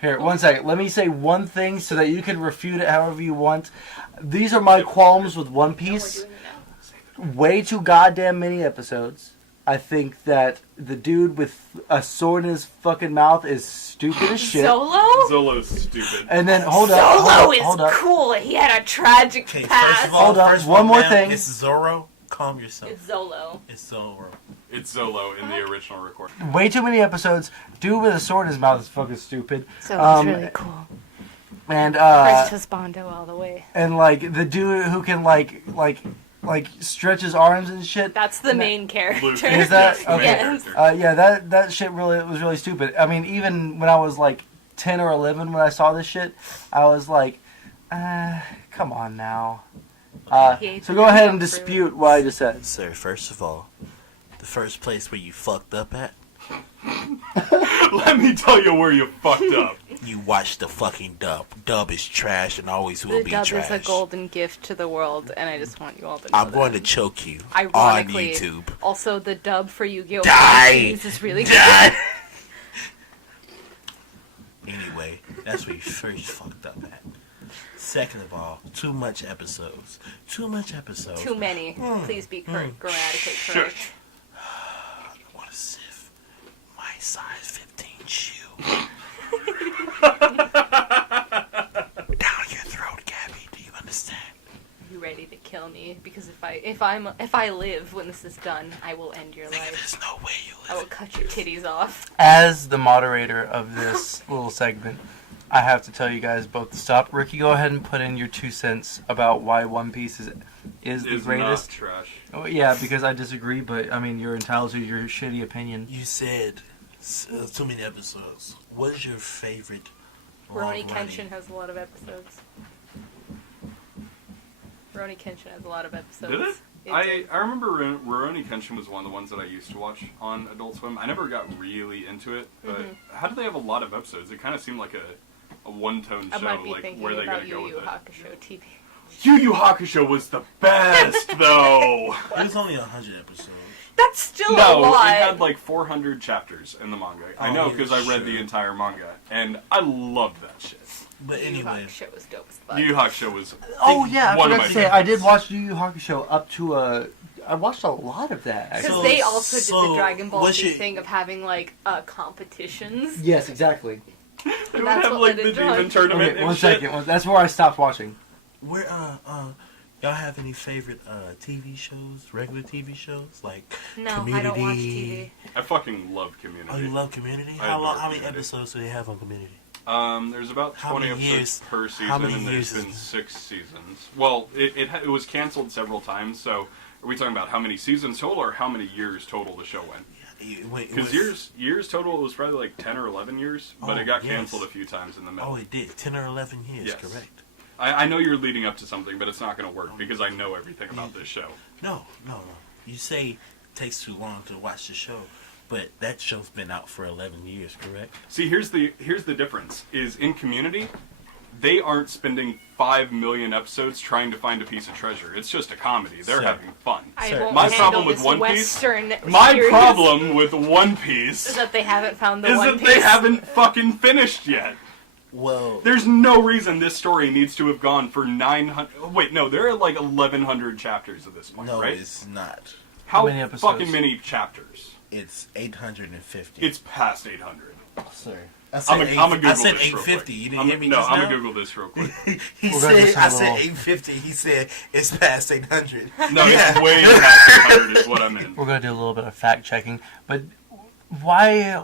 Here, one second. Let me say one thing so that you can refute it however you want. These are my qualms with One No, we're Piece. doing it now. Way too goddamn many episodes. I think that the dude with a sword in his fucking mouth is stupid as shit. Solo? Zolo's stupid. And then hold up, Solo hold is up. cool. He had a tragic Okay, past. first of all, Hold up, first of one all, more ma'am, thing. It's Zoro. Calm yourself. It's Zolo. It's Zoro. It's Zolo in the original recording. Way too many episodes. Dude with a sword in his mouth is fucking stupid. Zolo's really cool. And Princess Bondo all the way. and like the dude who can like stretch his arms and shit. That's the main character. Luffy. Is that- Yes, the main okay. Yes. character. Yeah, that shit really was really stupid. I mean, even when I was like 10 or 11 when I saw this shit, I was like, come on now. So go ahead and dispute what I just said. Sir, first of all, the first place where you fucked up at, Let me tell you where you fucked up. you watch the fucking dub. Dub is trash and always will The be dub trash. is a golden gift to the world, and I just want you all to know I'm going to that. choke you on Ironically, YouTube. also the dub for Yu-Gi-Oh! Die! is really good. Die! Anyway, that's where you first fucked up at. Second of all, too much episodes. Too much episodes. Too many. Please be grammatically correct. Shush. I want to sift my size 15 shoe. Down your throat, Gabby. Do you understand? You ready to kill me? Because if I live when this is done, I will end your Nigga, life. there's no way you I live. will cut your titties off. As the moderator of this little segment, I have to tell you guys both to stop. Ricky, go ahead and put in your 2 cents about why One Piece is the Is greatest. not trash. Oh, yeah, because I disagree, but I mean, you're entitled to your shitty opinion. You said too many episodes. What is your favorite Rurouni long-running- Kenshin has a lot of episodes. Rurouni Kenshin has a lot of episodes. Did it? did. I remember Rurouni Kenshin was one of the ones that I used to watch on Adult Swim. I never got really into it, but how do they have a lot of episodes? It kind of seemed like a one-tone I show, might be like thinking where they about gotta go Yu with Yu it. Hakusho TV. Yu Yu Hakusho was the best, though. There's only 100 episodes. That's still a No, lot. it had like 400 chapters in the manga. I Oh, know yeah, because I read sure. the entire manga, and I loved that shit. But Yu Yu anyway, Hakusho was dope as fuck. Yu Yu Hakusho was Oh yeah, I one of forgot my to say I did favorites. watch Yu Yu Hakusho up to I watched a lot of that. Because Actually. they also did the Dragon Ball what's Z your- thing of having like competitions. Yes, exactly. They would That's have what like led the into demon like- tournament Okay, and one shit. second. That's where I stopped watching. where y'all have any favorite TV shows, regular TV shows like No, Community? I don't watch TV. I fucking love Community. Oh, you love Community? I How long? adore How many Community. episodes do they have on Community? There's about How 20 many episodes years- per season, how many and there's years been is- 6 seasons. Well, it was canceled several times, so are we talking about how many seasons total or how many years total the show went? Because years total, it was probably like 10 or 11 years, but Oh, it got yes. canceled a few times in the middle. Oh, it did. 10 or 11 years, Yes. correct. I know you're leading up to something, but it's not going to work because I know everything about this show. No. You say it takes too long to watch the show, but that show's been out for 11 years, correct? See, here's the difference: is in Community, they aren't spending 5 million episodes trying to find a piece of treasure. It's just a comedy. They're Sir. having fun. I Sir. won't My handle problem with this One Piece- Western My series problem with One is Piece that they haven't found the is One that Piece. they haven't fucking finished yet. Well, There's no reason this story needs to have gone for 900. Wait, no, there are like 1,100 chapters at this point, no, right? it's not. How many episodes? fucking many chapters? It's 850. It's past 800. Sorry. I'm a Google I said this real 850. quick. You didn't hear me No, just I'm now? gonna Google this real quick. He We're gonna do said, some I said little- 850. He said it's past 800. No, it's way past 800 is what I meant. We're gonna do a little bit of fact checking, but why?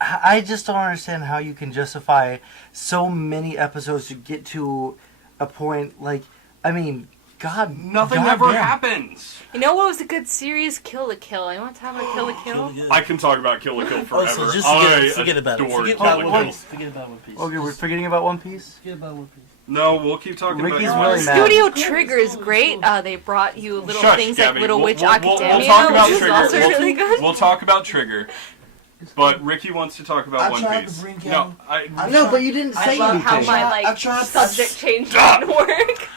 I just don't understand how you can justify so many episodes to get to a point. Like, I mean, God, Nothing God ever damn. happens. You know what was a good series? Kill la Kill. I want to talk about Kill la Kill. I can talk about Kill la Kill forever. Oh, so just forget about it. adore Forget Kill about la One Kill. Piece. Forget about One Piece. Okay, we're forgetting about One Piece. Forget about One Piece. No, we'll keep talking Ricky's about really it. mad. Studio Trigger is great. They brought you little Shush, things Gabby. like Little Witch We'll Academia, talk about which is Trigger. also We'll- really good. We'll talk about Trigger. But Ricky wants to talk about I One tried to Piece. bring No, down- I No, but you didn't I say tried- anything. How my I tried- subject change didn't work.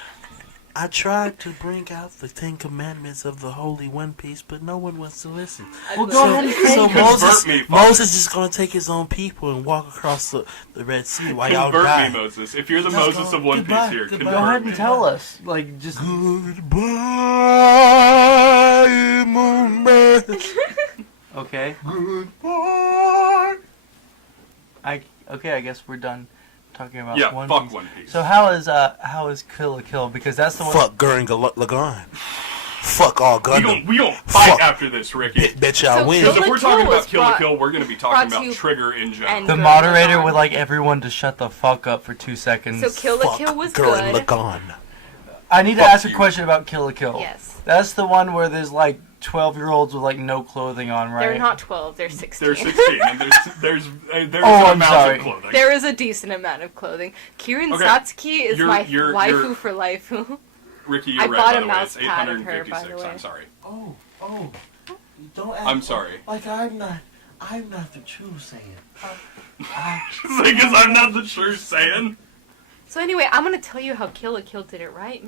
I tried to bring out the 10 Commandments of the Holy One Piece, but no one wants to listen. Well, go ahead and say So it. Convert me, Moses is going to take his own people and walk across the Red Sea while y'all Convert die. me, Moses. If you're the Let's Moses go. of One Goodbye, Piece here, goodbye. convert Go ahead me. and tell us. Like, just Goodbye, Moonman. okay. Goodbye. I guess we're done talking about Yeah, One fuck Piece. One Piece. So how is Kill la Kill? Because that's the one. Fuck Gurren Lagann. Fuck all Gundam. We don't fight Fuck. after this, Ricky. Bet y'all So win. Because Kill if la we're talking Kill was about Kill la brought- Kill, we're going to be brought talking to about you Trigger in general. and- The Gurren moderator Lagann. would like everyone to shut the fuck up for 2 seconds. So Kill la Fuck Kill was Gurren good. Lagann. I need to Fuck ask a you. question about Kill la Kill. Yes. That's the one where there's like 12-year-olds with like no clothing on, right? They're not 12, they're 16. They're 16, and there's an I'm amount sorry. of clothing. There is a decent amount of clothing. Kirin Okay. Satsuki is You're- my you're- waifu you're- for life. Ricky, you're I right, bought by a the way. mouse It's pad of her, by the 856. way. I'm sorry. Oh. Don't act I'm sorry. like I'm not I'm not the true Saiyan. Because I'm not the true Saiyan. So anyway, I'm gonna tell you how Kill la Kill did it right.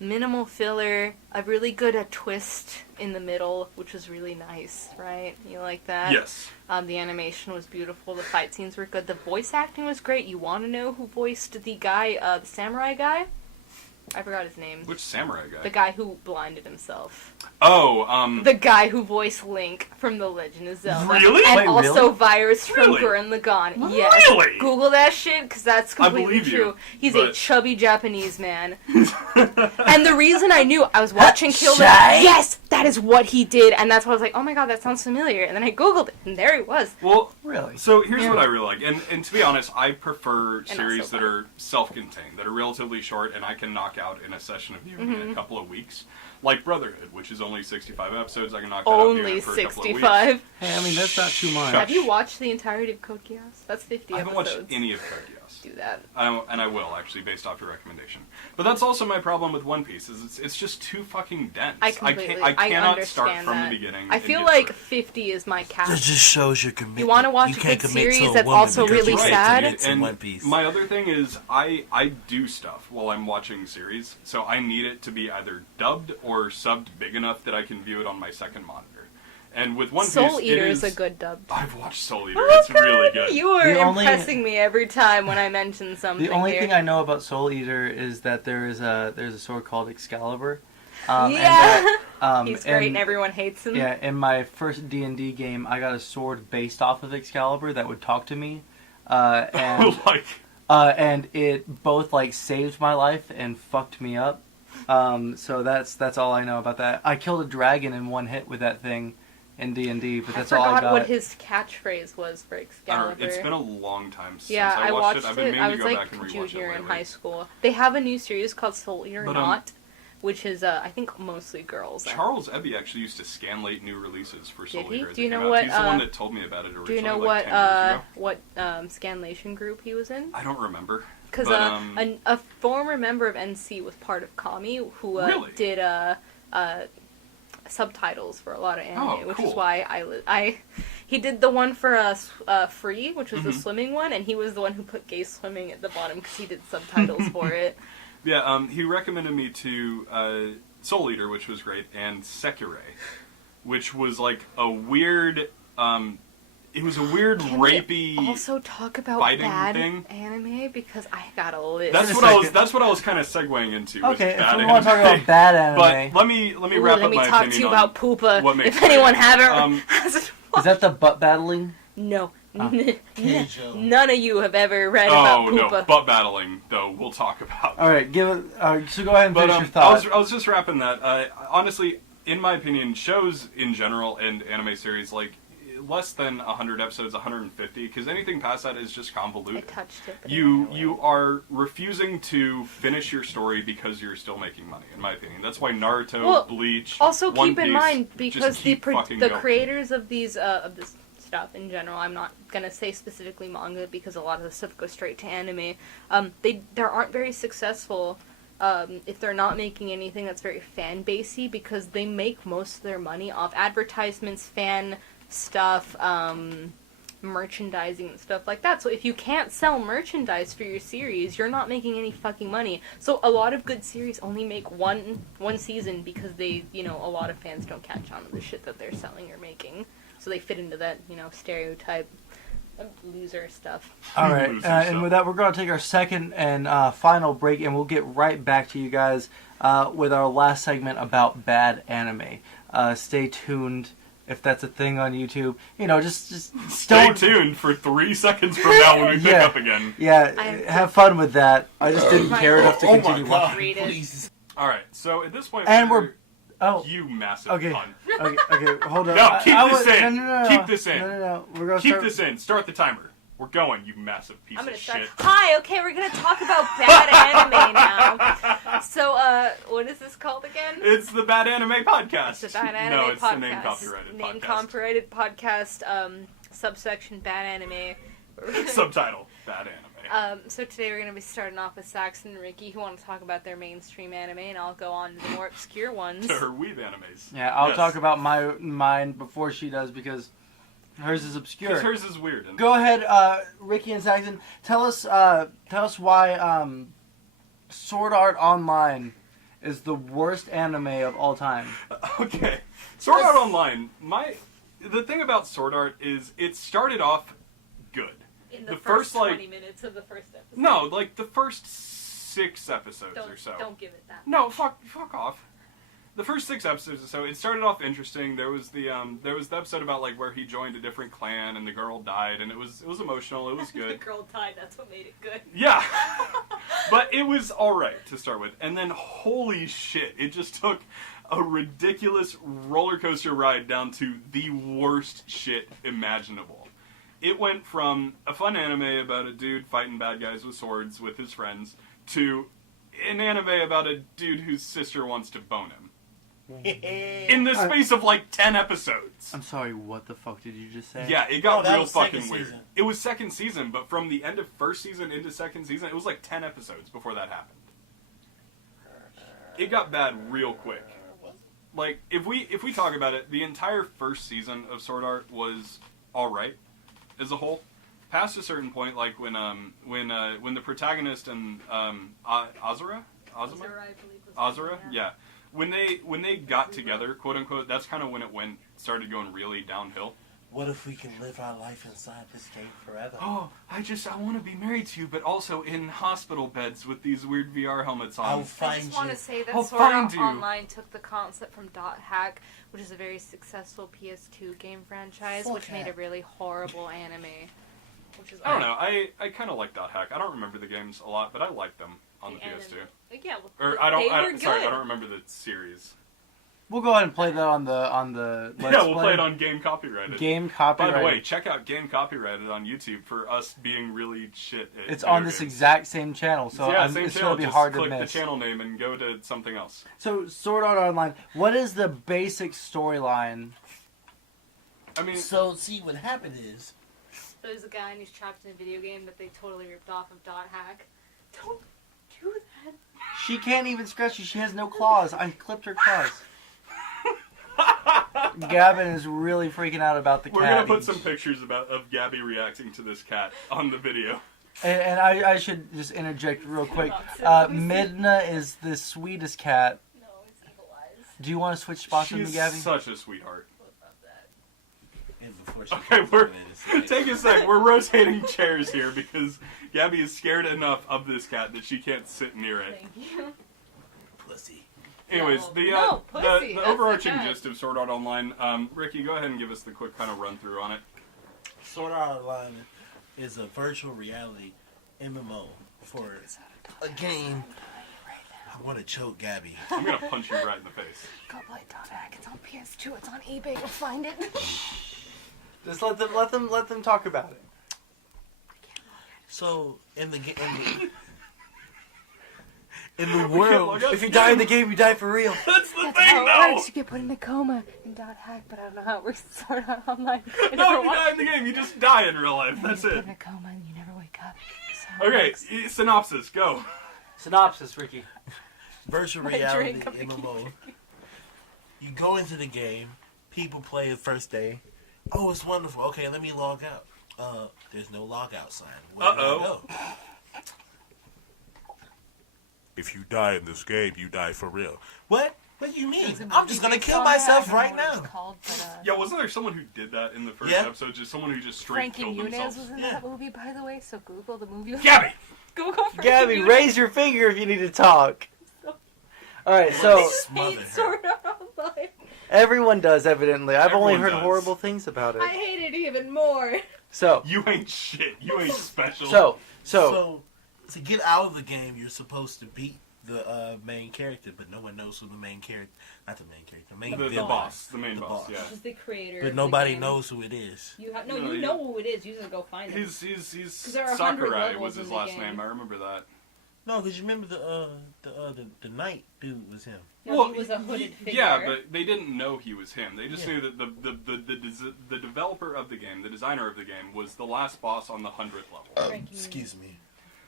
Minimal filler, a really good twist in the middle, which was really nice, right? You like that? Yes. The animation was beautiful. The fight scenes were good. The voice acting was great. You want to know who voiced the guy, the samurai guy? I forgot his name. Which samurai guy? The guy who blinded himself. Oh, The guy who voiced Link from The Legend of Zelda. Really? And Wait, also really? Virus from Really? Gurren Lagann. Yes. Really? Google that shit, because that's completely believe you, true. He's a but- chubby Japanese man. And the reason I knew, I was watching Kill la Shy? Yes! That is what he did, and that's why I was like, oh my god, that sounds familiar. And then I Googled it, and there he was. well, Really? so here's Yeah. what I really like, and to be honest, I prefer also series that fun. are self-contained, that are relatively short, and I can knock out in a session of viewing Mm-hmm. in a couple of weeks. Like Brotherhood, which is only 65 episodes, I can knock that out viewing Only it for a couple of weeks. 65. Hey, I mean, that's not too much. Have you watched the entirety of Code Geass? That's 50 I haven't episodes. watched any of Code Geass. Do that. And I will, actually, based off your recommendation. But that's also my problem with One Piece, is it's just too fucking dense. I completely, I cannot start understand from that. the beginning. I and feel get like through it. 50 is my cap. That just shows your commitment. You wanna watch a can't good commit to series a that's woman also because really you can't sad? commit to And One Piece. my other thing is, I do stuff while I'm watching series, so I need it to be either dubbed or subbed big enough that I can view it on my second monitor. And with One Piece, Soul Eater it is a good dub. I've watched Soul Eater. It's really good. You are The only- impressing me every time when I mention something. The only here. thing I know about Soul Eater is that there's a sword called Excalibur. And Yeah. that, He's great and everyone hates him. Yeah, in my first D&D game, I got a sword based off of Excalibur that would talk to me, and like, and it both like saved my life and fucked me up. So that's all I know about that. I killed a dragon in one hit with that thing in D&D, but that's I all I forgot got. what his catchphrase was for I Excalibur. don't know, it's been a long time since Yeah, I watched it. I've been it. meaning I to was go like back and rewatch junior it in lately. high school. They have a new series called Soul Eater But, Not, which is I think mostly girls. Charles Ebby actually used to scanlate new releases for Soul Did he? Eater. as Do you it came know out. what, He's the one that told me about it originally. Do you know like 10 years ago. what scanlation group he was in? I don't remember. Because But, a former member of NC was part of Kami, who Really? did subtitles for a lot of anime, Oh, which cool. is why he did the one for Free, which was the Mhm. swimming one, and he was the one who put gay swimming at the bottom because he did subtitles for it. Yeah, he recommended me to Soul Eater, which was great, and Sekirei, which was like a weird, it was a weird Can we rapey. also talk about fighting bad thing? anime because I got a list. That's what I was kind of segueing into. was Okay, if bad we want to talk anime. about bad anime, But let me Ooh, wrap let up me my talk opinion to you on about Poopa. what makes If anyone great. haven't, is that the butt battling? no, Keijo. none of you have ever read about Oh Poopa. no, butt battling though we'll talk about. All right, give it. So go ahead and But finish your thought. I was just wrapping that. Honestly, in my opinion, shows in general and anime series like less than 100 episodes, 150, because anything past that is just I convoluted. touched it. But You are refusing to finish your story because you're still making money. In my opinion, that's why Naruto, Well, Bleach. Also, One keep in Piece mind just because keep fucking the going. creators of these of this stuff in general, I'm not gonna say specifically manga because a lot of the stuff goes straight to anime. There aren't very successful if they're not making anything that's very fan basey because they make most of their money off advertisements, fan stuff, merchandising and stuff like that. So if you can't sell merchandise for your series, you're not making any fucking money. So a lot of good series only make one season because they, a lot of fans don't catch on to the shit that they're selling or making. So they fit into that, stereotype of loser stuff. All right, Loser and stuff. with that, we're going to take our second and final break, and we'll get right back to you guys with our last segment about bad anime. Stay tuned if that's a thing on YouTube. Just Stay don't. tuned for 3 seconds from now when we pick Yeah. up again. Yeah, I'm- have fun with that. I just didn't care enough to Oh my continue god, watching. Read it. please. All right, so at this point, And we're. Oh, you massive okay. pun. Okay, hold on. No, keep I this was- in. No. Keep this in. No. We're going to Keep start. this in. Start the timer. We're going, you massive piece I'm gonna of start. shit. Hi, okay, we're gonna talk about bad anime now. So, what is this called again? It's the Bad Anime Podcast. It's a bad anime no, it's podcast. the name copyrighted Name podcast. copyrighted podcast. Subsection bad anime. Subtitle: Bad Anime. So today we're gonna be starting off with Saxon and Rickey, who want to talk about their mainstream anime, and I'll go on to the more obscure ones. To her weeb animes. Yeah, I'll Yes. talk about mine before she does because Hers is obscure. Because hers is weird. And Go ahead, Ricky and Saxon. Tell us why Sword Art Online is the worst anime of all time. Okay. Sword Art Online. The thing about Sword Art is it started off good. In the first, first 20 minutes of the first episode. No, like the first 6 episodes or so. Don't give it that. No, fuck off. The first 6 episodes or so, it started off interesting. There was the episode about like where he joined a different clan and the girl died, and it was emotional. It was good. The girl died. That's what made it good. Yeah, but it was all right to start with, and then holy shit, it just took a ridiculous roller coaster ride down to the worst shit imaginable. It went from a fun anime about a dude fighting bad guys with swords with his friends to an anime about a dude whose sister wants to bone him. In the space of like 10 episodes. I'm sorry, what the fuck did you just say? Yeah, it got that real was fucking second weird. season. It was second season, but from the end of first season into second season, it was like 10 episodes before that happened. It got bad real quick. Like, if we talk about it, the entire first season of Sword Art was alright as a whole. Past a certain point, like when the protagonist and Azura, I believe, was Azura, yeah. When they got together, quote unquote, that's kind of when it started going really downhill. What if we can live our life inside this game forever? Oh, I want to be married to you, but also in hospital beds with these weird VR helmets on. I'll I find just want you. to say that I'll Sword Art find you. Online took the concept from Dot Hack, which is a very successful PS2 game franchise, Fuck which made Hack. a really horrible anime. Which is I don't know. I kind of like Dot Hack. I don't remember the games a lot, but I liked them on the PS2. Like, yeah, well, Or they were sorry, I good. don't remember the series. We'll go ahead and play that on the Let's Yeah, we'll play it on Game Copyrighted. Game By Copyrighted. the way, check out Game Copyrighted on YouTube for us being really shit at It's video on this games. exact same channel, so yeah, same it's channel. going to be Just hard to click miss. the channel name and go to something else. So, Sword Art Online, what is the basic storyline? I mean, So, see, what happened is... There's a guy and he's trapped in a video game that they totally ripped off of Dot Hack. Don't do that. She can't even scratch you. She has no claws. I clipped her claws. Gaben is really freaking out about the we're cat. gonna put some pictures of Gabby reacting to this cat on the video. And I should just interject real quick. Midna is the sweetest cat. No, it's Evil Eyes. Do you want to switch spots with She's me, Gabby? such a sweetheart. Love that. And before she Okay, comes we're in and says, take a sec. We're rotating chairs here because Gabby is scared enough of this cat that she can't sit near it. Thank you. Pussy. Anyways, No, the no, pussy, the that's overarching the cat. gist of Sword Art Online. Ricky, go ahead and give us the quick kind of run through on it. Sword Art Online is a virtual reality MMO for a game. I want to choke Gabby. I'm gonna punch you right in the face. Go play Dot Hack. It's on PS2. It's on eBay. You'll find it. Just let them talk about it. So in the in the log world, out. If you die in the game, you die for real. That's the That's thing, how it though. works. You get put in a coma in Dot Hack, but I don't know how it works in Sword Art Online. I No, never if you die in the game, you just die in real life. That's you get it. put in a coma and you never wake up. That's how it Okay, works. synopsis, go. Synopsis, Ricky. virtual My reality drink, I'm MMO, you go into the game. People play the first day. Oh, it's wonderful. Okay, let me log out. There's no logout sign. Where do I Uh-oh. go? If you die in this game, you die for real. What? What do you mean? There's a I'm movie just gonna based kill on that. myself I don't right know what now. it's called, but, Yeah, wasn't there someone who did that in the first Yeah. episode? Just someone who just straight Frankie killed Muniz themselves. was in Yeah. that movie, by the way, so Google the movie. Gabby! Google Frankie Gabby, Muniz. raise your finger if you need to talk. All right, I so just Smother hate her. Sword Art Online. everyone does evidently. I've only Everyone heard does. horrible things about it. I hate it even more. So You ain't shit. You ain't special. so To get out of the game, you're supposed to beat the main character, but no one knows who the main character. Not the main character. The main the villain. boss. The main The boss, boss. yeah. This is the creator. But of nobody the game. knows who it is. You have No, you you- know who it is. You just go find him. He's 'Cause there are 100 Sakurai levels was his in the last game. name. I remember that. No, because you remember the knight dude was him. No, he was a hooded figure. Yeah, but they didn't know he was him. They just Yeah. knew that the developer of the game, the designer of the game, was the last boss on the 100th level. Frankie Excuse me.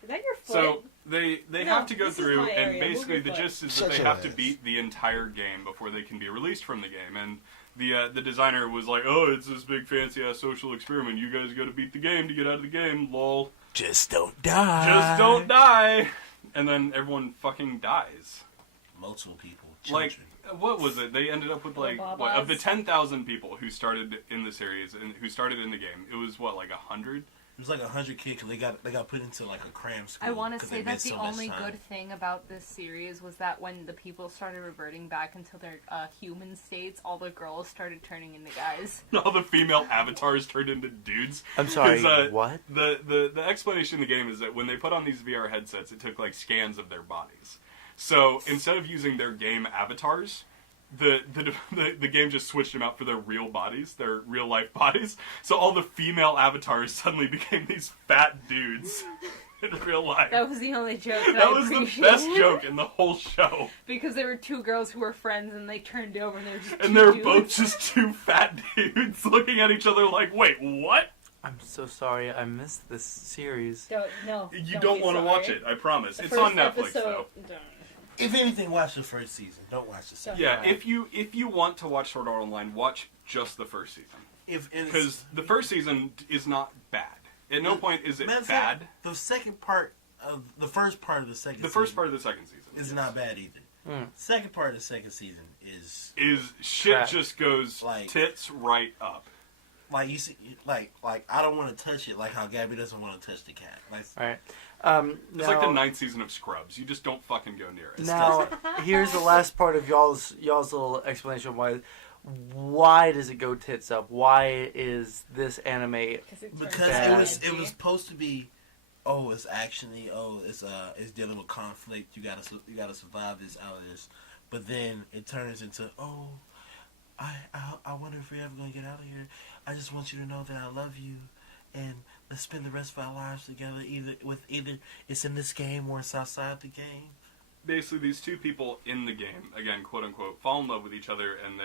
Is that your foot? So they No, have to go this is through, my and area. Move basically your the foot. gist is Shut that they your have to ass. beat the entire game before they can be released from the game. And the designer was like, "Oh, it's this big fancy ass social experiment. You guys got to beat the game to get out of the game. Lol. Just don't die. Just don't die." And then everyone fucking dies. Multiple people. Like, Children. what was it? They ended up with like Little what, of the babas. 10,000 people who started in the series and who started in the game. It was what, like 100? It was like 100 kids because they got put into like a cram school. I want to 'cause say they that missed the so much only time. good thing about this series was that when the people started reverting back into their human states, all the girls started turning into guys. All the female avatars turned into dudes. I'm sorry, 'Cause, what? The explanation in the game is that when they put on these VR headsets, it took like scans of their bodies. So instead of using their game avatars, the game just switched them out for their real bodies, their real life bodies. So all the female avatars suddenly became these fat dudes in real life. That was the only joke that, That I was the appreciated. best joke in the whole show. Because there were two girls who were friends and they turned over and they were just And two they're dudes. both just two fat dudes looking at each other like, wait, what? I'm so sorry, I missed this series. No, You don't be want to sorry. watch it, I promise. The It's on first Netflix, episode- though. Don't. If anything, watch the first season. Don't watch the second. Yeah, Alright. if you want to watch Sword Art Online, watch just the first season. Because the first season is not bad. At no point is it Matter of bad. fact, the second part of the first part of the second The season first part of the second season is yes, not bad either. Mm. Second part of the second season is is shit Trash. just goes Like- tits right up. like you see, like I don't want to touch it, like how Gabby doesn't want to touch the cat. Like, Alright. It's like the 9th season of Scrubs. You just don't fucking go near it. Now, here's the last part of y'all's little explanation why does it go tits up? Why is this anime? because bad. it was supposed to be, oh, it's actiony, oh, it's dealing with conflict. You gotta survive this out of this, but then it turns into, oh, I wonder if we're ever gonna get out of here. I just want you to know that I love you, and let's spend the rest of our lives together. Either it's in this game or it's outside the game. Basically, these two people in the game, again, quote unquote, fall in love with each other, and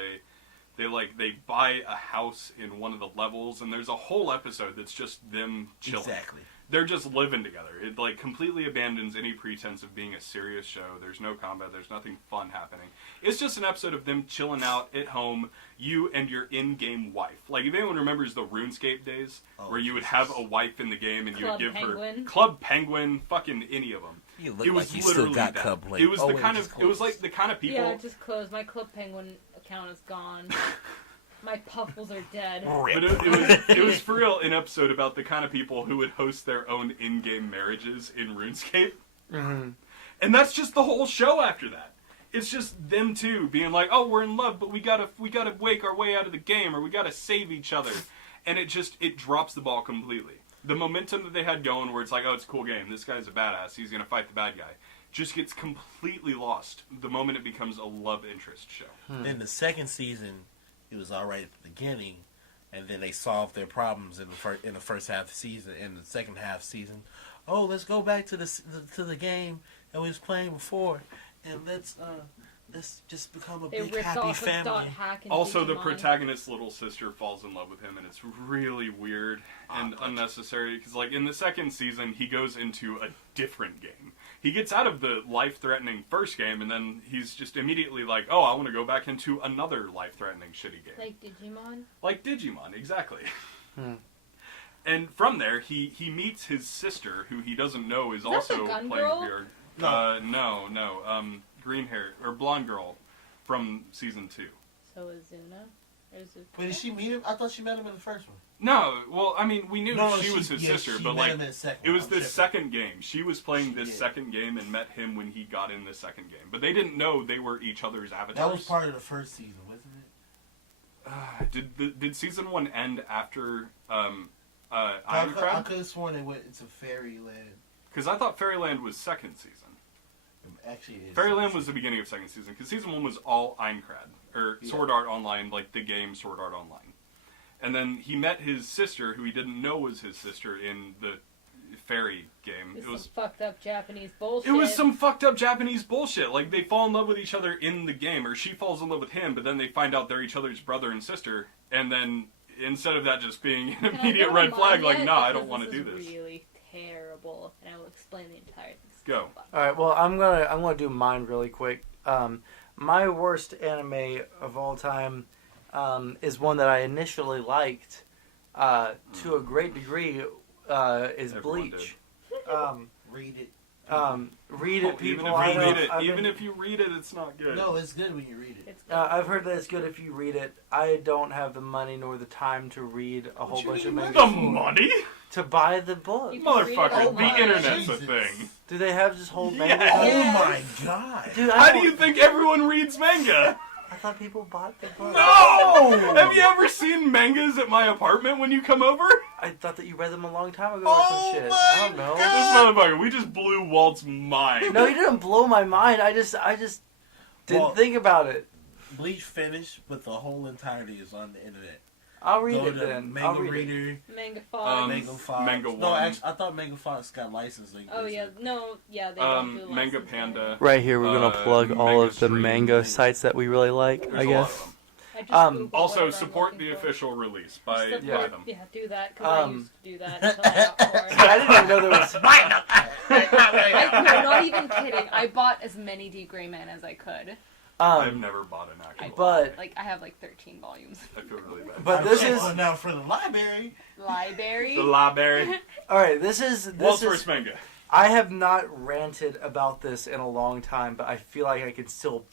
they buy a house in one of the levels, and there's a whole episode that's just them chilling. Exactly. They're just living together. It like completely abandons any pretense of being a serious show. There's no combat. There's nothing fun happening. It's just an episode of them chilling out at home, you and your in-game wife. Like, if anyone remembers the RuneScape days, Oh, where you would Jesus. have a wife in the game and you would Club give her Penguin. Club Penguin, fucking any of them. You look It was like you still literally got that. Club Penguin. It was Oh, the wait, kind just of. It was closed. like the kind of people. Yeah, it just closed. My Club Penguin account is gone. My puffles are dead. But it was for real an episode about the kind of people who would host their own in-game marriages in RuneScape. Mm-hmm. And that's just the whole show after that. It's just them two being like, oh, we're in love, but we gotta wake our way out of the game, or we gotta save each other. And it drops the ball completely. The momentum that they had going where it's like, oh, it's a cool game, this guy's a badass, he's gonna fight the bad guy, just gets completely lost the moment it becomes a love interest show. Then the second season, it was all right at the beginning, and then they solved their problems in the first half of the season. In the second half season, oh, let's go back to the game that we was playing before, and let's just become a They big ripped happy off of Dot family. Hack and Also, the Digimon. protagonist's little sister falls in love with him, and it's really weird and Awkward. unnecessary. Because, like, in the second season, he goes into a different game. He gets out of the life-threatening first game, and then he's just immediately like, oh, I want to go back into another life-threatening shitty game. Like Digimon? Like Digimon, exactly. Hmm. And from there, he meets his sister, who he doesn't know is that also the gun playing girl? VR. No. No. Green hair, or blonde girl from season 2. So is Zuna? Or is it Wait, did she meet him? I thought she met him in the first one. No, well, I mean, we knew No, she was his sister, she but met like, him in the second it was one. the I'm tripping. second game. She was playing She this did. second game and met him when he got in the second game. But they didn't know they were each other's avatars. That was part of the first season, wasn't it? Did season 1 end after I Ironcrad? could have sworn they went into Fairyland. Because I thought Fairyland was second season. Actually, it is. Fairyland was the beginning of second season, because season 1 was all Aincrad, or Yeah. Sword Art Online, like the game Sword Art Online. And then he met his sister, who he didn't know was his sister, in the fairy game. It's It was some fucked up Japanese bullshit. It was some fucked up Japanese bullshit. Like, they fall in love with each other in the game, or she falls in love with him, but then they find out they're each other's brother and sister, and then instead of that just being an Can I immediate go red online flag, like, yet? nah, I Because don't want to do This this. is really terrible. bowl, and I will explain the entire thing. Go. All right. Well, I'm gonna do mine really quick. My worst anime of all time is one that I initially liked to a great degree. Is Everyone Bleach. Read it. Read it, people. Even if you read it, it's not good. No, it's good when you read it. It's good. I've heard that it's good if you read it. I don't have the money nor the time to read a whole bunch of manga. The money? To buy the book. You can read it Motherfucker, online. the internet's a Jesus. thing. Do they have just whole Yes. manga? Oh my god. Dude, How do you think everyone reads manga? I thought people bought the book. No! Have you ever seen mangas at my apartment when you come over? I thought that you read them a long time ago or Oh some shit. my I don't know. This motherfucker, we just blew Walt's mind. No, you didn't blow my mind. I just didn't Well- think about it. Bleach finished, but the whole entirety is on the internet. I'll read Go it to then. I'll Manga read it. Reader, Manga Fox. Manga Fox. Manga No, One. actually, I thought Manga Fox got licensing. Oh yeah, no, yeah, they don't do Manga licensing. Panda. Right here, we're gonna plug all Manga of the Stream. manga sites that we really like. There's I a lot guess. of them. I just Um, Googled Also, whatever I'm support looking the for. official release by Support- them. Yeah, do that because I used to do that until I got bored. I didn't even know there was. I'm not even kidding. I bought as many D. Gray Men as I could. I've never bought an actual. But Like, I have like 13 volumes. I feel really bad. but this Okay, is well, now for the library. Library. The library. all right. This is Walt's this first is. manga. I have not ranted about this in a long time, but I feel like I could still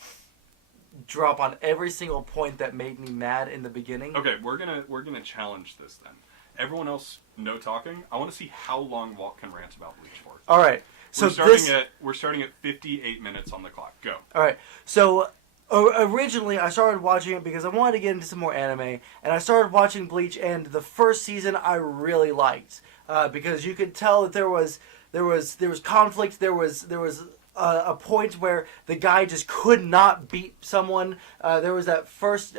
drop on every single point that made me mad in the beginning. Okay, we're gonna challenge this then. Everyone else, no talking. I want to see how long Walt can rant about Bleach for. All right. So We're starting at 58 minutes on the clock. Go. All right. So originally, I started watching it because I wanted to get into some more anime, and I started watching Bleach. And the first season, I really liked because you could tell that there was conflict. There was a point where the guy just could not beat someone. There was that first.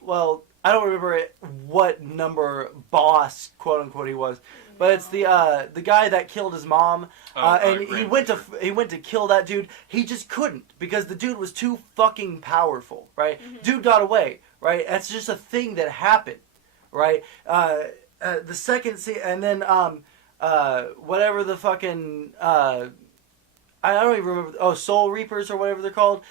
Well, I don't remember what number boss, quote unquote, he was. But it's the guy that killed his mom, and he went to kill that dude. He just couldn't because the dude was too fucking powerful, right? Mm-hmm. Dude got away, right? That's just a thing that happened, right? The second and then whatever the fucking I don't even remember. Oh, Soul Reapers or whatever they're called.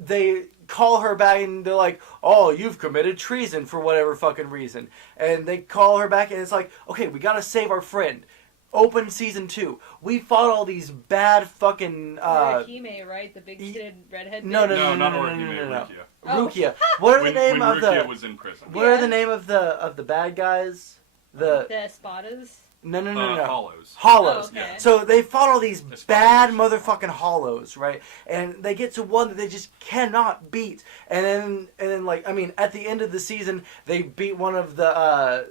They call her back and they're like, "Oh, you've committed treason for whatever fucking reason." And they call her back and it's like, "Okay, we gotta save our friend." Open season 2. We fought all these bad fucking. Orihime, right? The big titted redhead. No, bitch? No, not no, Orihime, no. Rukia. Oh. Rukia. What are the name when of Rukia the? was in prison. What are Yeah. the name of the bad guys? The Espadas. no. Hollows. Hollows. Oh, okay. So they fought all these As bad follows. motherfucking hollows, right? And they get to one that they just cannot beat. And then like, I mean, at the end of the season, they beat one of the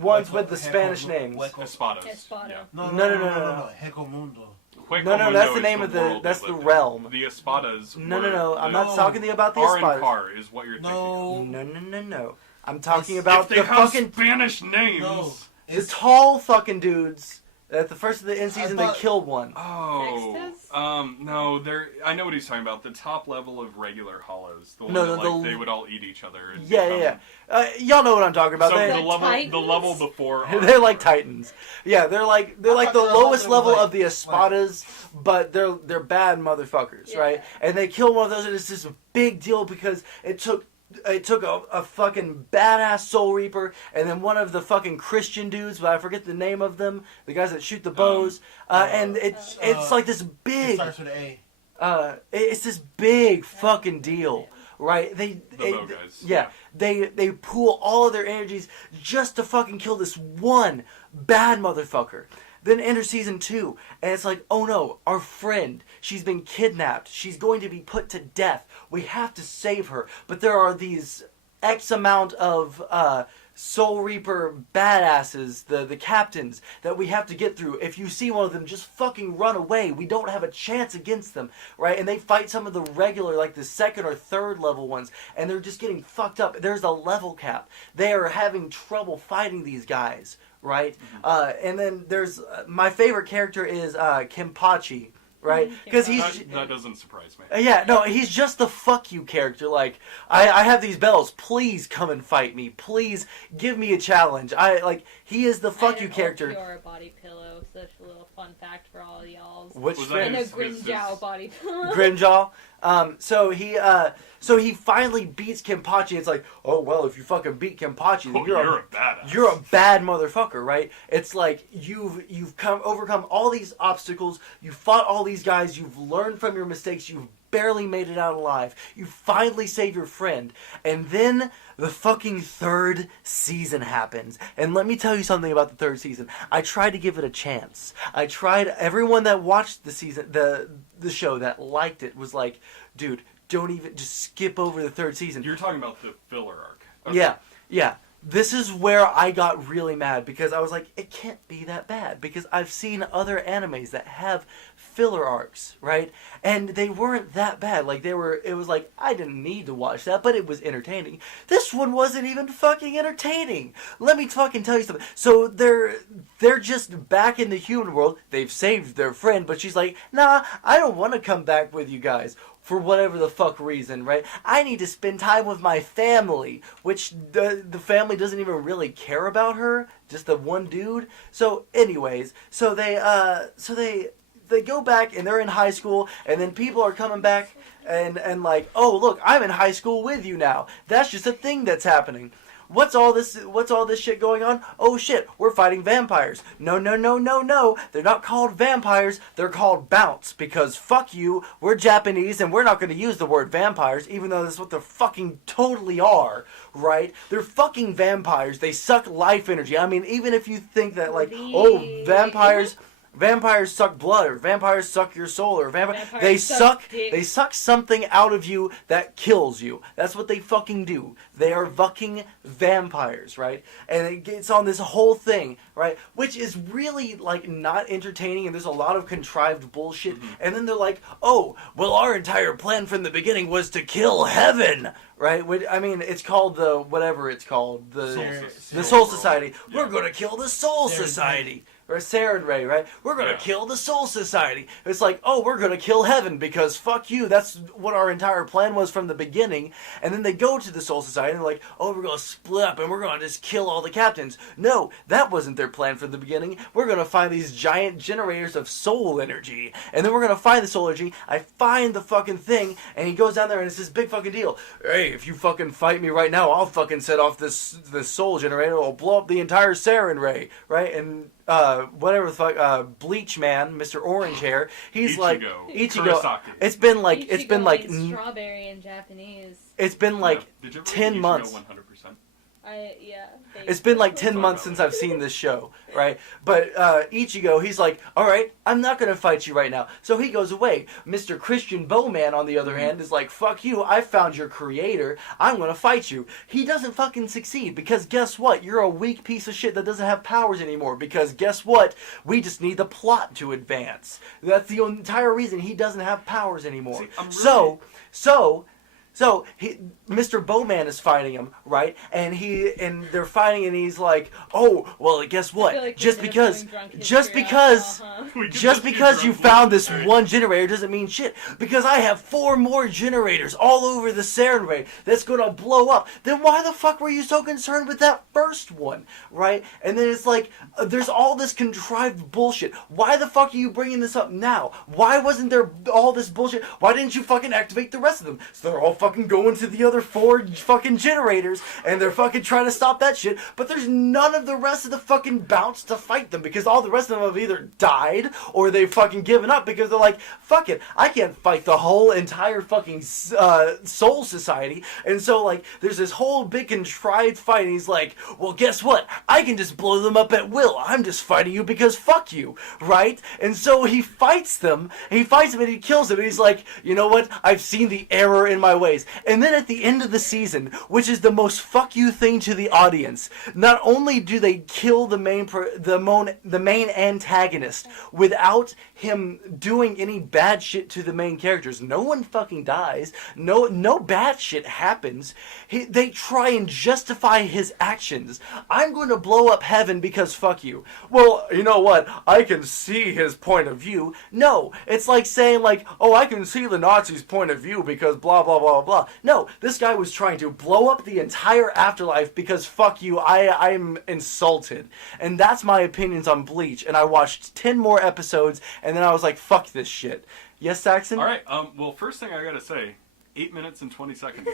ones with the Spanish names. Espadas. Espada. Yeah. No. Hecomundo. No, that's the name of the that's the realm. The Espadas. No. I'm No. not talking about the R and Espadas. Car is what you're No. No. I'm talking It's- about thinking. the If they have fucking Spanish names. No. the tall fucking dudes. At the first of the end season, thought- they killed one. Oh, Sextus? no, I know what he's talking about. The top level of regular hollows, the one No, that the- like they would all eat each other. And Yeah. Y'all know what I'm talking about. So They- the Titans? level before. They're like Titans. Yeah, they're like the I thought lowest they level were like- of the Espadas, but they're bad motherfuckers, Yeah. right? And they kill one of those, and it's just a big deal because it took a fucking badass Soul Reaper and then one of the fucking Christian dudes, but I forget the name of them, the guys that shoot the bows, and it's like this It big, starts with an A. it's this big fucking deal. Right? The bow guys. Yeah. They pool all of their energies just to fucking kill this one bad motherfucker. Then enter season 2, and it's like, oh no, our friend, she's been kidnapped. She's going to be put to death. We have to save her. But there are these X amount of Soul Reaper badasses, the captains, that we have to get through. If you see one of them, just fucking run away. We don't have a chance against them, right? And they fight some of the regular, like the second or third level ones, and they're just getting fucked up. There's a level cap. They are having trouble fighting these guys, right? And then there's my favorite character is Kenpachi, right? Because he's That doesn't surprise me. yeah, no, he's just the fuck you character. Like, I have these bells. Please come and fight me. Please give me a challenge. He is the fuck you character. Pure body pillow. Such a little fun fact for all y'all. Which Was friend? And a his- Grinjow body pillow. Grinjaw. So he finally beats Kenpachi. It's like, oh well, if you fucking beat Kenpachi, then You're a badass. you're a bad motherfucker, right? It's like you've overcome all these obstacles. You fought all these guys. You've learned from your mistakes. You've barely made it out alive. You finally save your friend, and then the fucking third season happens. And let me tell you something about the third season. I tried to give it a chance. I tried. Everyone that watched the season, the show that liked it was like, dude, don't even, just skip over the third season. You're talking about the filler arc. Okay. Yeah. This is where I got really mad because I was like, it can't be that bad because I've seen other animes that have filler arcs, right? And they weren't that bad. Like it was like, I didn't need to watch that, but it was entertaining. This one wasn't even fucking entertaining. Let me fucking tell you something. So they're just back in the human world. They've saved their friend, but she's like, nah, I don't want to come back with you guys. For whatever the fuck reason, right? I need to spend time with my family, which the family doesn't even really care about her, just the one dude. So anyways, they go back and they're in high school, and then people are coming back and like, oh look, I'm in high school with you now. That's just a thing that's happening. What's all this shit going on? Oh shit, we're fighting vampires. No. They're not called vampires, they're called bounce. Because fuck you, we're Japanese and we're not going to use the word vampires, even though that's what they fucking totally are, right? They're fucking vampires. They suck life energy. I mean, even if you think that like, oh, vampires suck blood, or vampires suck your soul, or they suck something out of you that kills you. That's what they fucking do. They are fucking vampires, right? And it gets on this whole thing, right? Which is really like not entertaining, and there's a lot of contrived bullshit. Mm-hmm. And then they're like, oh, well, our entire plan from the beginning was to kill heaven. Right? I mean, it's called the Soul Society. Yeah. We're going to kill the Soul Society. Or Saren Ray, right? We're going to kill the Soul Society. It's like, oh, we're going to kill heaven because fuck you. That's what our entire plan was from the beginning. And then they go to the Soul Society and they're like, oh, we're going to split up and we're going to just kill all the captains. No, that wasn't their plan from the beginning. We're going to find these giant generators of soul energy. And then we're going to find the soul energy. I find the fucking thing, and he goes down there and it's this big fucking deal. Hey, if you fucking fight me right now, I'll fucking set off this soul generator. It'll blow up the entire Saren Ray, right? And whatever the fuck, Bleach Man, Mr. Orange Hair, he's like Ichigo. Kurosaki. It's been like Ichigo means strawberry in Japanese. it's been like Did you ever 10 read Ichigo months. 100%? It's been like 10 months since I've seen this show, right? But Ichigo, he's like, all right, I'm not going to fight you right now. So he goes away. Mr. Christian Bowman, on the other hand, is like, fuck you, I found your creator. I'm going to fight you. He doesn't fucking succeed because guess what? You're a weak piece of shit that doesn't have powers anymore because guess what? We just need the plot to advance. That's the entire reason he doesn't have powers anymore. See, So Mr. Bowman is fighting him, right? And they're fighting, and he's like, "Oh, well, guess what? Like just because you found this one generator doesn't mean shit. Because I have 4 more generators all over the Saren Ray that's gonna blow up. Then why the fuck were you so concerned with that first one, right? And then it's like, there's all this contrived bullshit. Why the fuck are you bringing this up now? Why wasn't there all this bullshit? Why didn't you fucking activate the rest of them? So they're all fucking going to the other 4 fucking generators, and they're fucking trying to stop that shit, but there's none of the rest of the fucking bounce to fight them, because all the rest of them have either died, or they've fucking given up, because they're like, fuck it, I can't fight the whole entire fucking Soul Society, and so, like, there's this whole big contrived fight, and he's like, well, guess what, I can just blow them up at will, I'm just fighting you because fuck you, right? And so he fights them, and he kills them, and he's like, you know what, I've seen the error in my way. ways. And then at the end of the season, which is the most fuck you thing to the audience, not only do they kill the main antagonist without him doing any bad shit to the main characters. No one fucking dies. No bad shit happens. They try and justify his actions. I'm going to blow up heaven because fuck you. Well, you know what? I can see his point of view. No, it's like saying like, oh, I can see the Nazis' point of view because blah, blah, blah, blah. No, this guy was trying to blow up the entire afterlife because fuck you, I'm insulted. And that's my opinions on Bleach. And I watched 10 more episodes and then I was like, fuck this shit. Yes, Saxon? All right. Well, first thing I gotta say, 8 minutes and 20 seconds.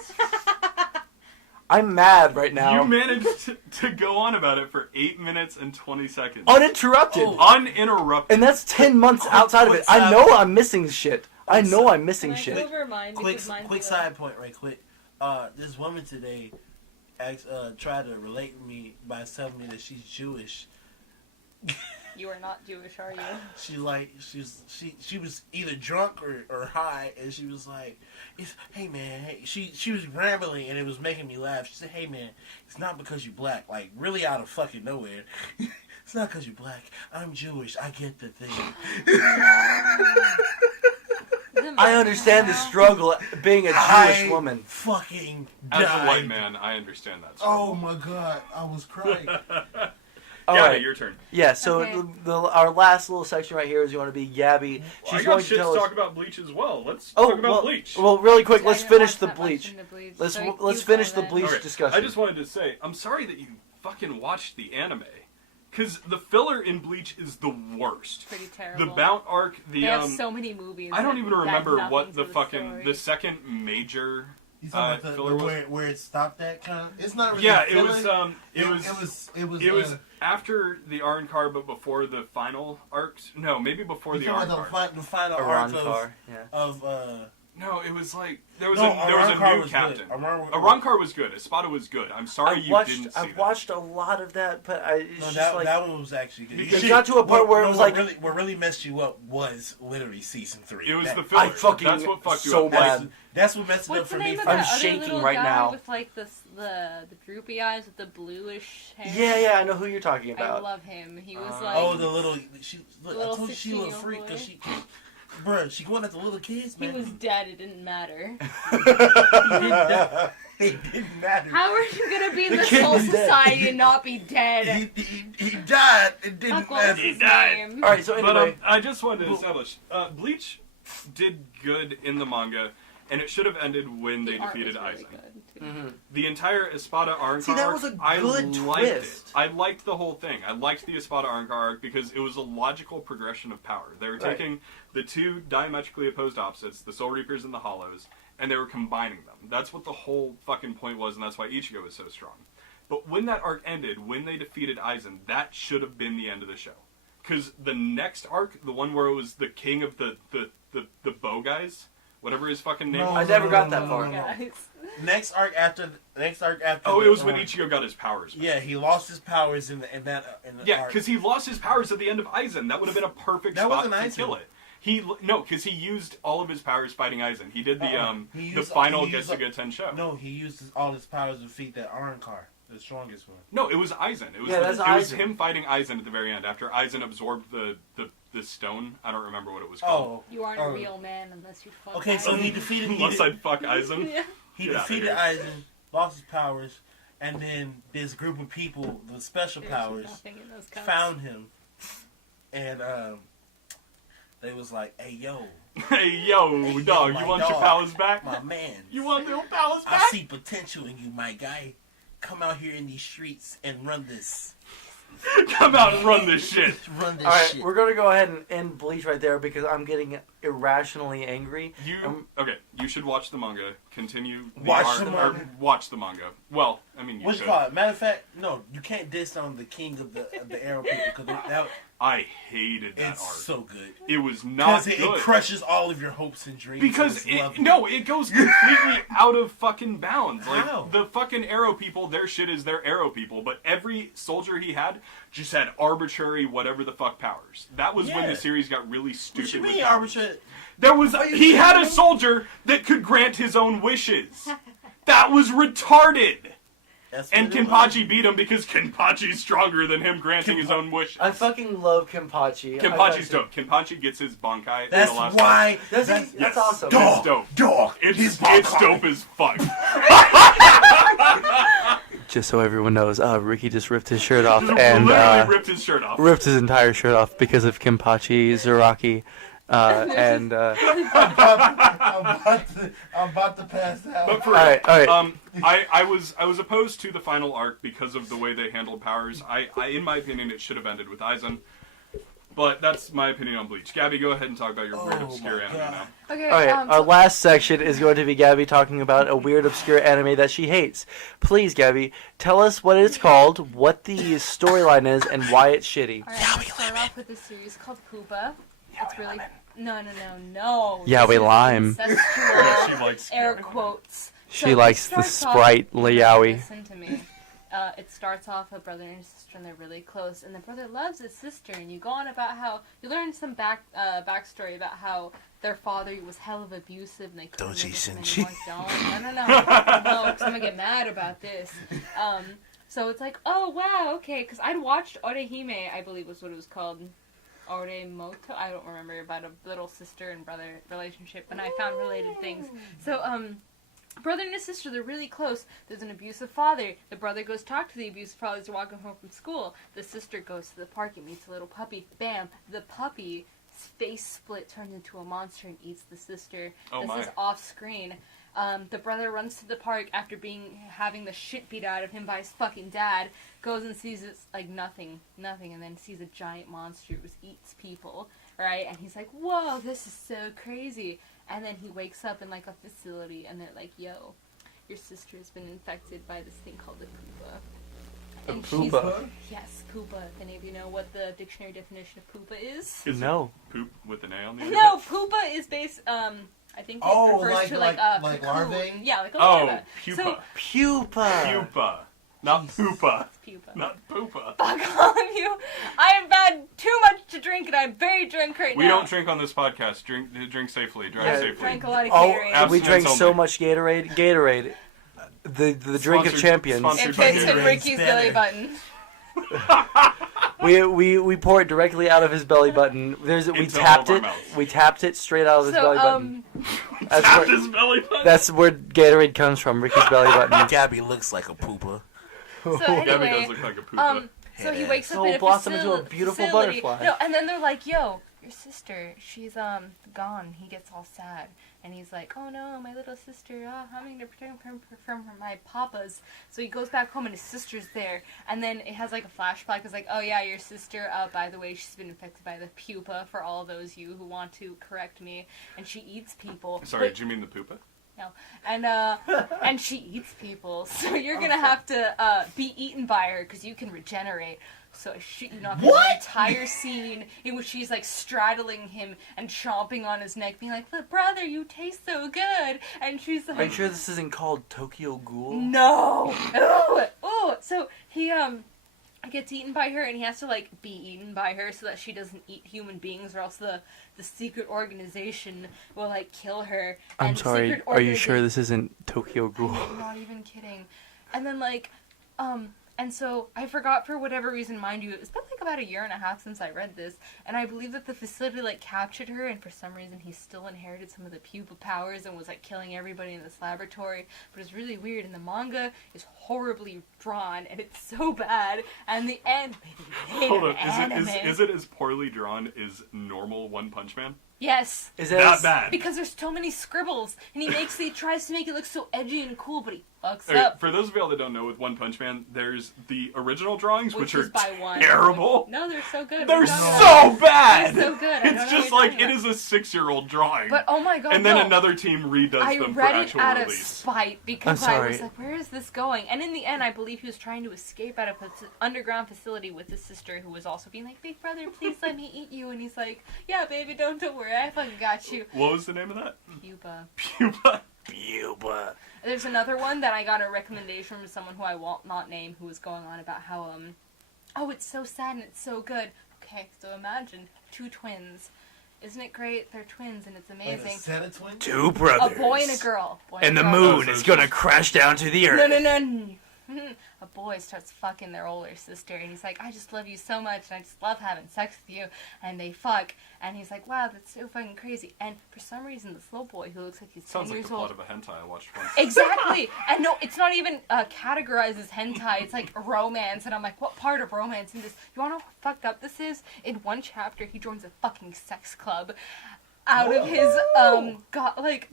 I'm mad right now. You managed to go on about it for 8 minutes and 20 seconds. Uninterrupted. Uninterrupted. And that's 10 months outside of it. I know I'm missing shit. I know I'm missing Can I shit. go over mine because mine's Quick low. side point, right quick. This woman today tried to relate to me by telling me that she's Jewish. You are not Jewish, are you? She was either drunk or high, and she was like, "Hey man," she was rambling, and it was making me laugh. She said, "Hey man, it's not because you black, like really out of fucking nowhere. It's not because you black. I'm Jewish. I get the thing." I understand the struggle being a Jewish woman. Fucking As died. a white man, I understand that. Oh my god, I was crying. All Yeah, right. your turn. Yeah, so Okay. our last little section right here is you want to be Gabby. Well, I got going shit to tell us. talk about Bleach as well. Let's Oh, talk about well, Bleach. well, really quick, I let's didn't finish watch the that much Bleach. into Bleach, Let's so let's you finish go the then. Bleach Okay, discussion. I just wanted to say, I'm sorry that you fucking watched the anime. Because the filler in Bleach is the worst. Pretty terrible. The Bount arc, They have so many movies. I don't that even add remember nothing what to the fucking, story. the second major You talking about filler was. where it stopped at kind of? It's not really. Yeah, filler. it was It was after the Arrancar, but before the final arcs. No, maybe before the Arrancar. the final arc Arankar, yeah. of No, it was like there was No, a Arrancar new was captain. good. Arrancar was good. Espada was good. I'm sorry you didn't see I that. watched a lot of that, but it's No, just that, like that one was actually good. Because it got to a point where it was like what really messed you up was literally season 3. It was That- the filler. I fucking That's what fucked you so up. bad. That's what messed it up What's for the me. name of I'm that other shaking little right guy now. with like the droopy eyes with the bluish hair? yeah, I know who you're talking I about. love him. He was like Oh, the little look, I little told you she a little 16-year-old freak boy. because she, bruh, she going at the little kids, he man. was dead. It didn't matter. It didn't matter. How are you gonna be in The this kid whole was dead. society and not be dead? He died. It didn't Fuck, what was matter. his died. name? All right, so But anyway, I just wanted to establish, Bleach did good in the manga, and it should have ended when they The art defeated was really Aizen. good, too. mhm. The entire Espada Arrancar See, that was a arc, I good liked twist. it. I liked the whole thing. I liked the Espada Arrancar arc because it was a logical progression of power. They were Right. taking the two diametrically opposed opposites, the Soul Reapers and the Hollows, and they were combining them. That's what the whole fucking point was, and that's why Ichigo was so strong. But when that arc ended, when they defeated Aizen, that should have been the end of the show. Because the next arc, the one where it was the king of the bow guys, whatever his fucking name No, I was. never got that far. Guys. Next arc after. Oh, it was when Ichigo got his powers back. Yeah, he lost his powers in the Yeah, arc. because he lost his powers at the end of Aizen. That would have been a perfect That spot wasn't to Aizen. kill it. Because he used all of his powers fighting Aizen. He did the He the used- final he used- Getsuga Tensho. No, he used all his powers to defeat that Arrancar, the strongest one. No, it was Aizen. It was Yeah, that's it was Aizen. him fighting Aizen at the very end after Aizen absorbed the stone. I don't remember what it was called. Oh, You aren't Oh. a real man unless you fuck. okay. So Aizen. he defeated. Unless I'd fuck Aizen. Yeah. He Get outta defeated here. Aizen, lost his powers, and then this group of people with special There's powers nothing in those cups. found him, and they was like, "Hey, yo, Hey, yo, Hey, yo, dog, my you want your dog. powers back? my man, You want your powers I back? see potential in you, my guy. Come out here in these streets and run this, Come out and run this shit. run this All right, shit." we're gonna go ahead and end Bleach right there because I'm getting irrationally angry. Okay, you should watch the manga. Continue the Watch arc, the or manga? watch the manga. Well, I mean, you What you should. call it? Matter of fact, no, you can't diss on the king of the arrow people because I hated that It's arc. so good. It was not Because good. it crushes all of your hopes and dreams. Because and it's lovely. it goes completely out of fucking bounds. Like How? the fucking Arrow people, their shit is their Arrow people, but every soldier he had just had arbitrary whatever the fuck powers. That was when Yeah. the series got really stupid. What you with mean powers. arbitrary? There was Are you he had a kidding me? soldier that could grant his own wishes. That was retarded. That's And what it was. Kenpachi beat him because Kenpachi's stronger than him granting his own wishes. I fucking love Kenpachi. Kenpachi's dope. Kenpachi gets his Bankai. in That's the last why. That's, That's, that's yes. awesome. It's dope. Dog. It's dope as fuck. Just so everyone knows, Ricky just ripped his shirt off Literally and ripped his shirt off. ripped his entire shirt off because of Kenpachi, Zaraki, and I'm about to pass out. But for all right, I was opposed to the final arc because of the way they handled powers. I in my opinion, it should have ended with Aizen. But that's my opinion on Bleach. Gabby, go ahead and talk about your weird, obscure my anime God. now. Okay. All right, our So, last section is going to be Gabby talking about a weird, obscure anime that she hates. Please, Gabby, tell us what it's called, what the storyline is, and why it's shitty. all right, let's start off with a series called Pupa. It's really no. Yaoi This is Lime. incestual, She likes air quotes. She So it likes the starts off- Sprite Liaoui. Listen to me. It starts off a brother and sister, and they're really close. And the brother loves his sister, and you go on about how you learn some backstory about how their father was hell of abusive, and they couldn't live with him anymore. No, because I'm gonna get mad about this. So it's like, oh wow, okay, because I'd watched Orehime, I believe was what it was called. Oremoto, I don't remember, about a little sister and brother relationship, and I found related things. So, brother and his sister, they're really close. There's an abusive father. The brother goes talk to the abusive father as they're walking home from school. The sister goes to the park and meets a little puppy. Bam! The puppy's face split, turns into a monster, and eats the sister. Oh, this my. is off screen. The brother runs to the park after having the shit beat out of him by his fucking dad. Goes and sees it's like nothing, and then sees a giant monster who eats people, right? And he's like, "Whoa, this is so crazy!" And then he wakes up in like a facility, and they're like, "Yo, your sister has been infected by this thing called the pupa." A And pupa? Yes, pupa. If any of you know what the dictionary definition of pupa is? Is No. it poop with an A on the end? No, pupa is based. I think it Oh, refers to like like cocoon. larvae? Yeah, like a Oh, larva. pupa. So, Pupa. Pupa. Not poopa. it's pupa. Not poopa. Fuck all of you. I have had too much to drink, and I'm very drunk right We now. don't drink on this podcast. Drink safely. Drive Yeah. safely. Drank a lot of Oh, Gatorade. we Abstinence drank so only. much Gatorade. Gatorade. The drink of Sponsored- champions. sponsored It by fits in Gatorade. Ricky's belly button. We pour it directly out of his belly button. We Into all tapped of our it. mouths. We tapped it straight out of his belly button. That's Tapped where, his belly button. that's where Gatorade comes from. Ricky's belly button. Gabby looks like a pooper. So Gabby anyway, does look like a poopa. so he wakes up So in a blossom into a facility. beautiful butterfly. No, and then they're like, "Yo, your sister, she's gone." He gets all sad, and he's like, "Oh no, my little sister. I'm going to protect her from my papas." So he goes back home, and his sister's there, and then it has like a flashback. It's like, "Oh yeah, your sister. By the way, she's been infected by the pupa. For all those you who want to correct me, and she eats people." Sorry, But- did you mean the poopa? no. And she eats people, so you're gonna have to be eaten by her because you can regenerate. So I shit you not, there's an entire scene in which she's like straddling him and chomping on his neck, being like, "But brother, you taste so good," and she's like, Are you sure this isn't called Tokyo Ghoul? "No." Ooh. So he gets eaten by her, and he has to like be eaten by her so that she doesn't eat human beings, or else the secret organization will like kill her. I'm And the sorry. secret Are you sure organization- this isn't Tokyo Ghoul? I'm not even kidding. And then like, and so I forgot for whatever reason, mind you, it's been like about 1.5 years since I read this, and I believe that the facility like captured her, and for some reason he still inherited some of the pupa powers and was like killing everybody in this laboratory. But it's really weird, and the manga is horribly drawn, and it's so bad, and the anime. Hold on. Is it as poorly drawn as normal One Punch Man? Yes. Is That bad. Because there's so many scribbles, and he tries to make it look so edgy and cool, but he fucks Okay, up. for those of y'all that don't know, with One Punch Man, there's the original drawings, which is are by one. terrible. No, they're so good. They're What are you talking so bad! They're so good. I don't know It's what just you're like, talking it is a 6-year-old drawing. But oh my god, and then no. another team redoes I them for read it actual out of release. spite because I'm I sorry. was like, where is this going? And in the end, I believe he was trying to escape out of an underground facility with his sister, who was also being like, Big brother, please let me eat you. And he's like, yeah, baby, don't worry, I fucking got you. What was the name of that? Pupa. Pupa. Pupa. There's another one that I got a recommendation from someone who I won't not name, who was going on about how, oh, it's so sad and it's so good. Okay, so imagine 2 twins. Isn't it great? They're twins and it's amazing. Wait, a set of twins? 2 brothers. A boy and a girl. Boy And the a girl. moon is gonna crash down to the earth. No. A boy starts fucking their older sister, and he's like, I just love you so much, and I just love having sex with you. And they fuck, and he's like, wow, that's so fucking crazy. And for some reason, this little boy who looks like he's 10 Sounds like years the old. plot of a hentai I watched once. Exactly! And no, it's not even categorized as hentai, it's like romance, and I'm like, what part of romance in this? You wanna know how fucked up this is? In one chapter, he joins a fucking sex club. Out of his,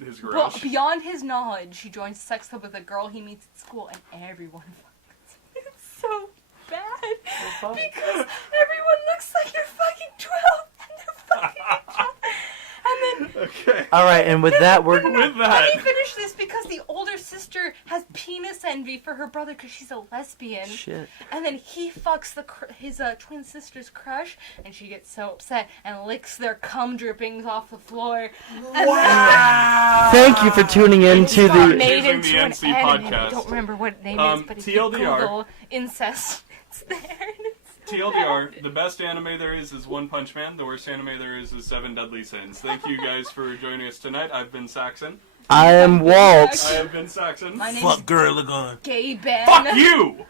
His garage. beyond his knowledge, he joins a sex club with a girl he meets at school, and everyone fucks. It's so bad. Because everyone looks like you're fucking 12, and they're fucking each other. And then... Okay. Alright, and with that, we're... With Let that. me finish this because the older sister has penis envy for her brother because she's a lesbian. Shit. And then he fucks his twin sister's crush, and she gets so upset and licks their cum drippings off the floor. And Thank you for tuning in to then the... made Choosing into the an NC anime. podcast. I don't remember what name it is, but if you TLDR. Google incest, it's there. TLDR, the best anime there is One Punch Man. The worst anime there is 7 Deadly Sins. Thank you guys for joining us tonight. I've been Saxon. I am Walt. I have been Saxon. My name's Fuck Gorilla Gun. Gaben. Fuck you!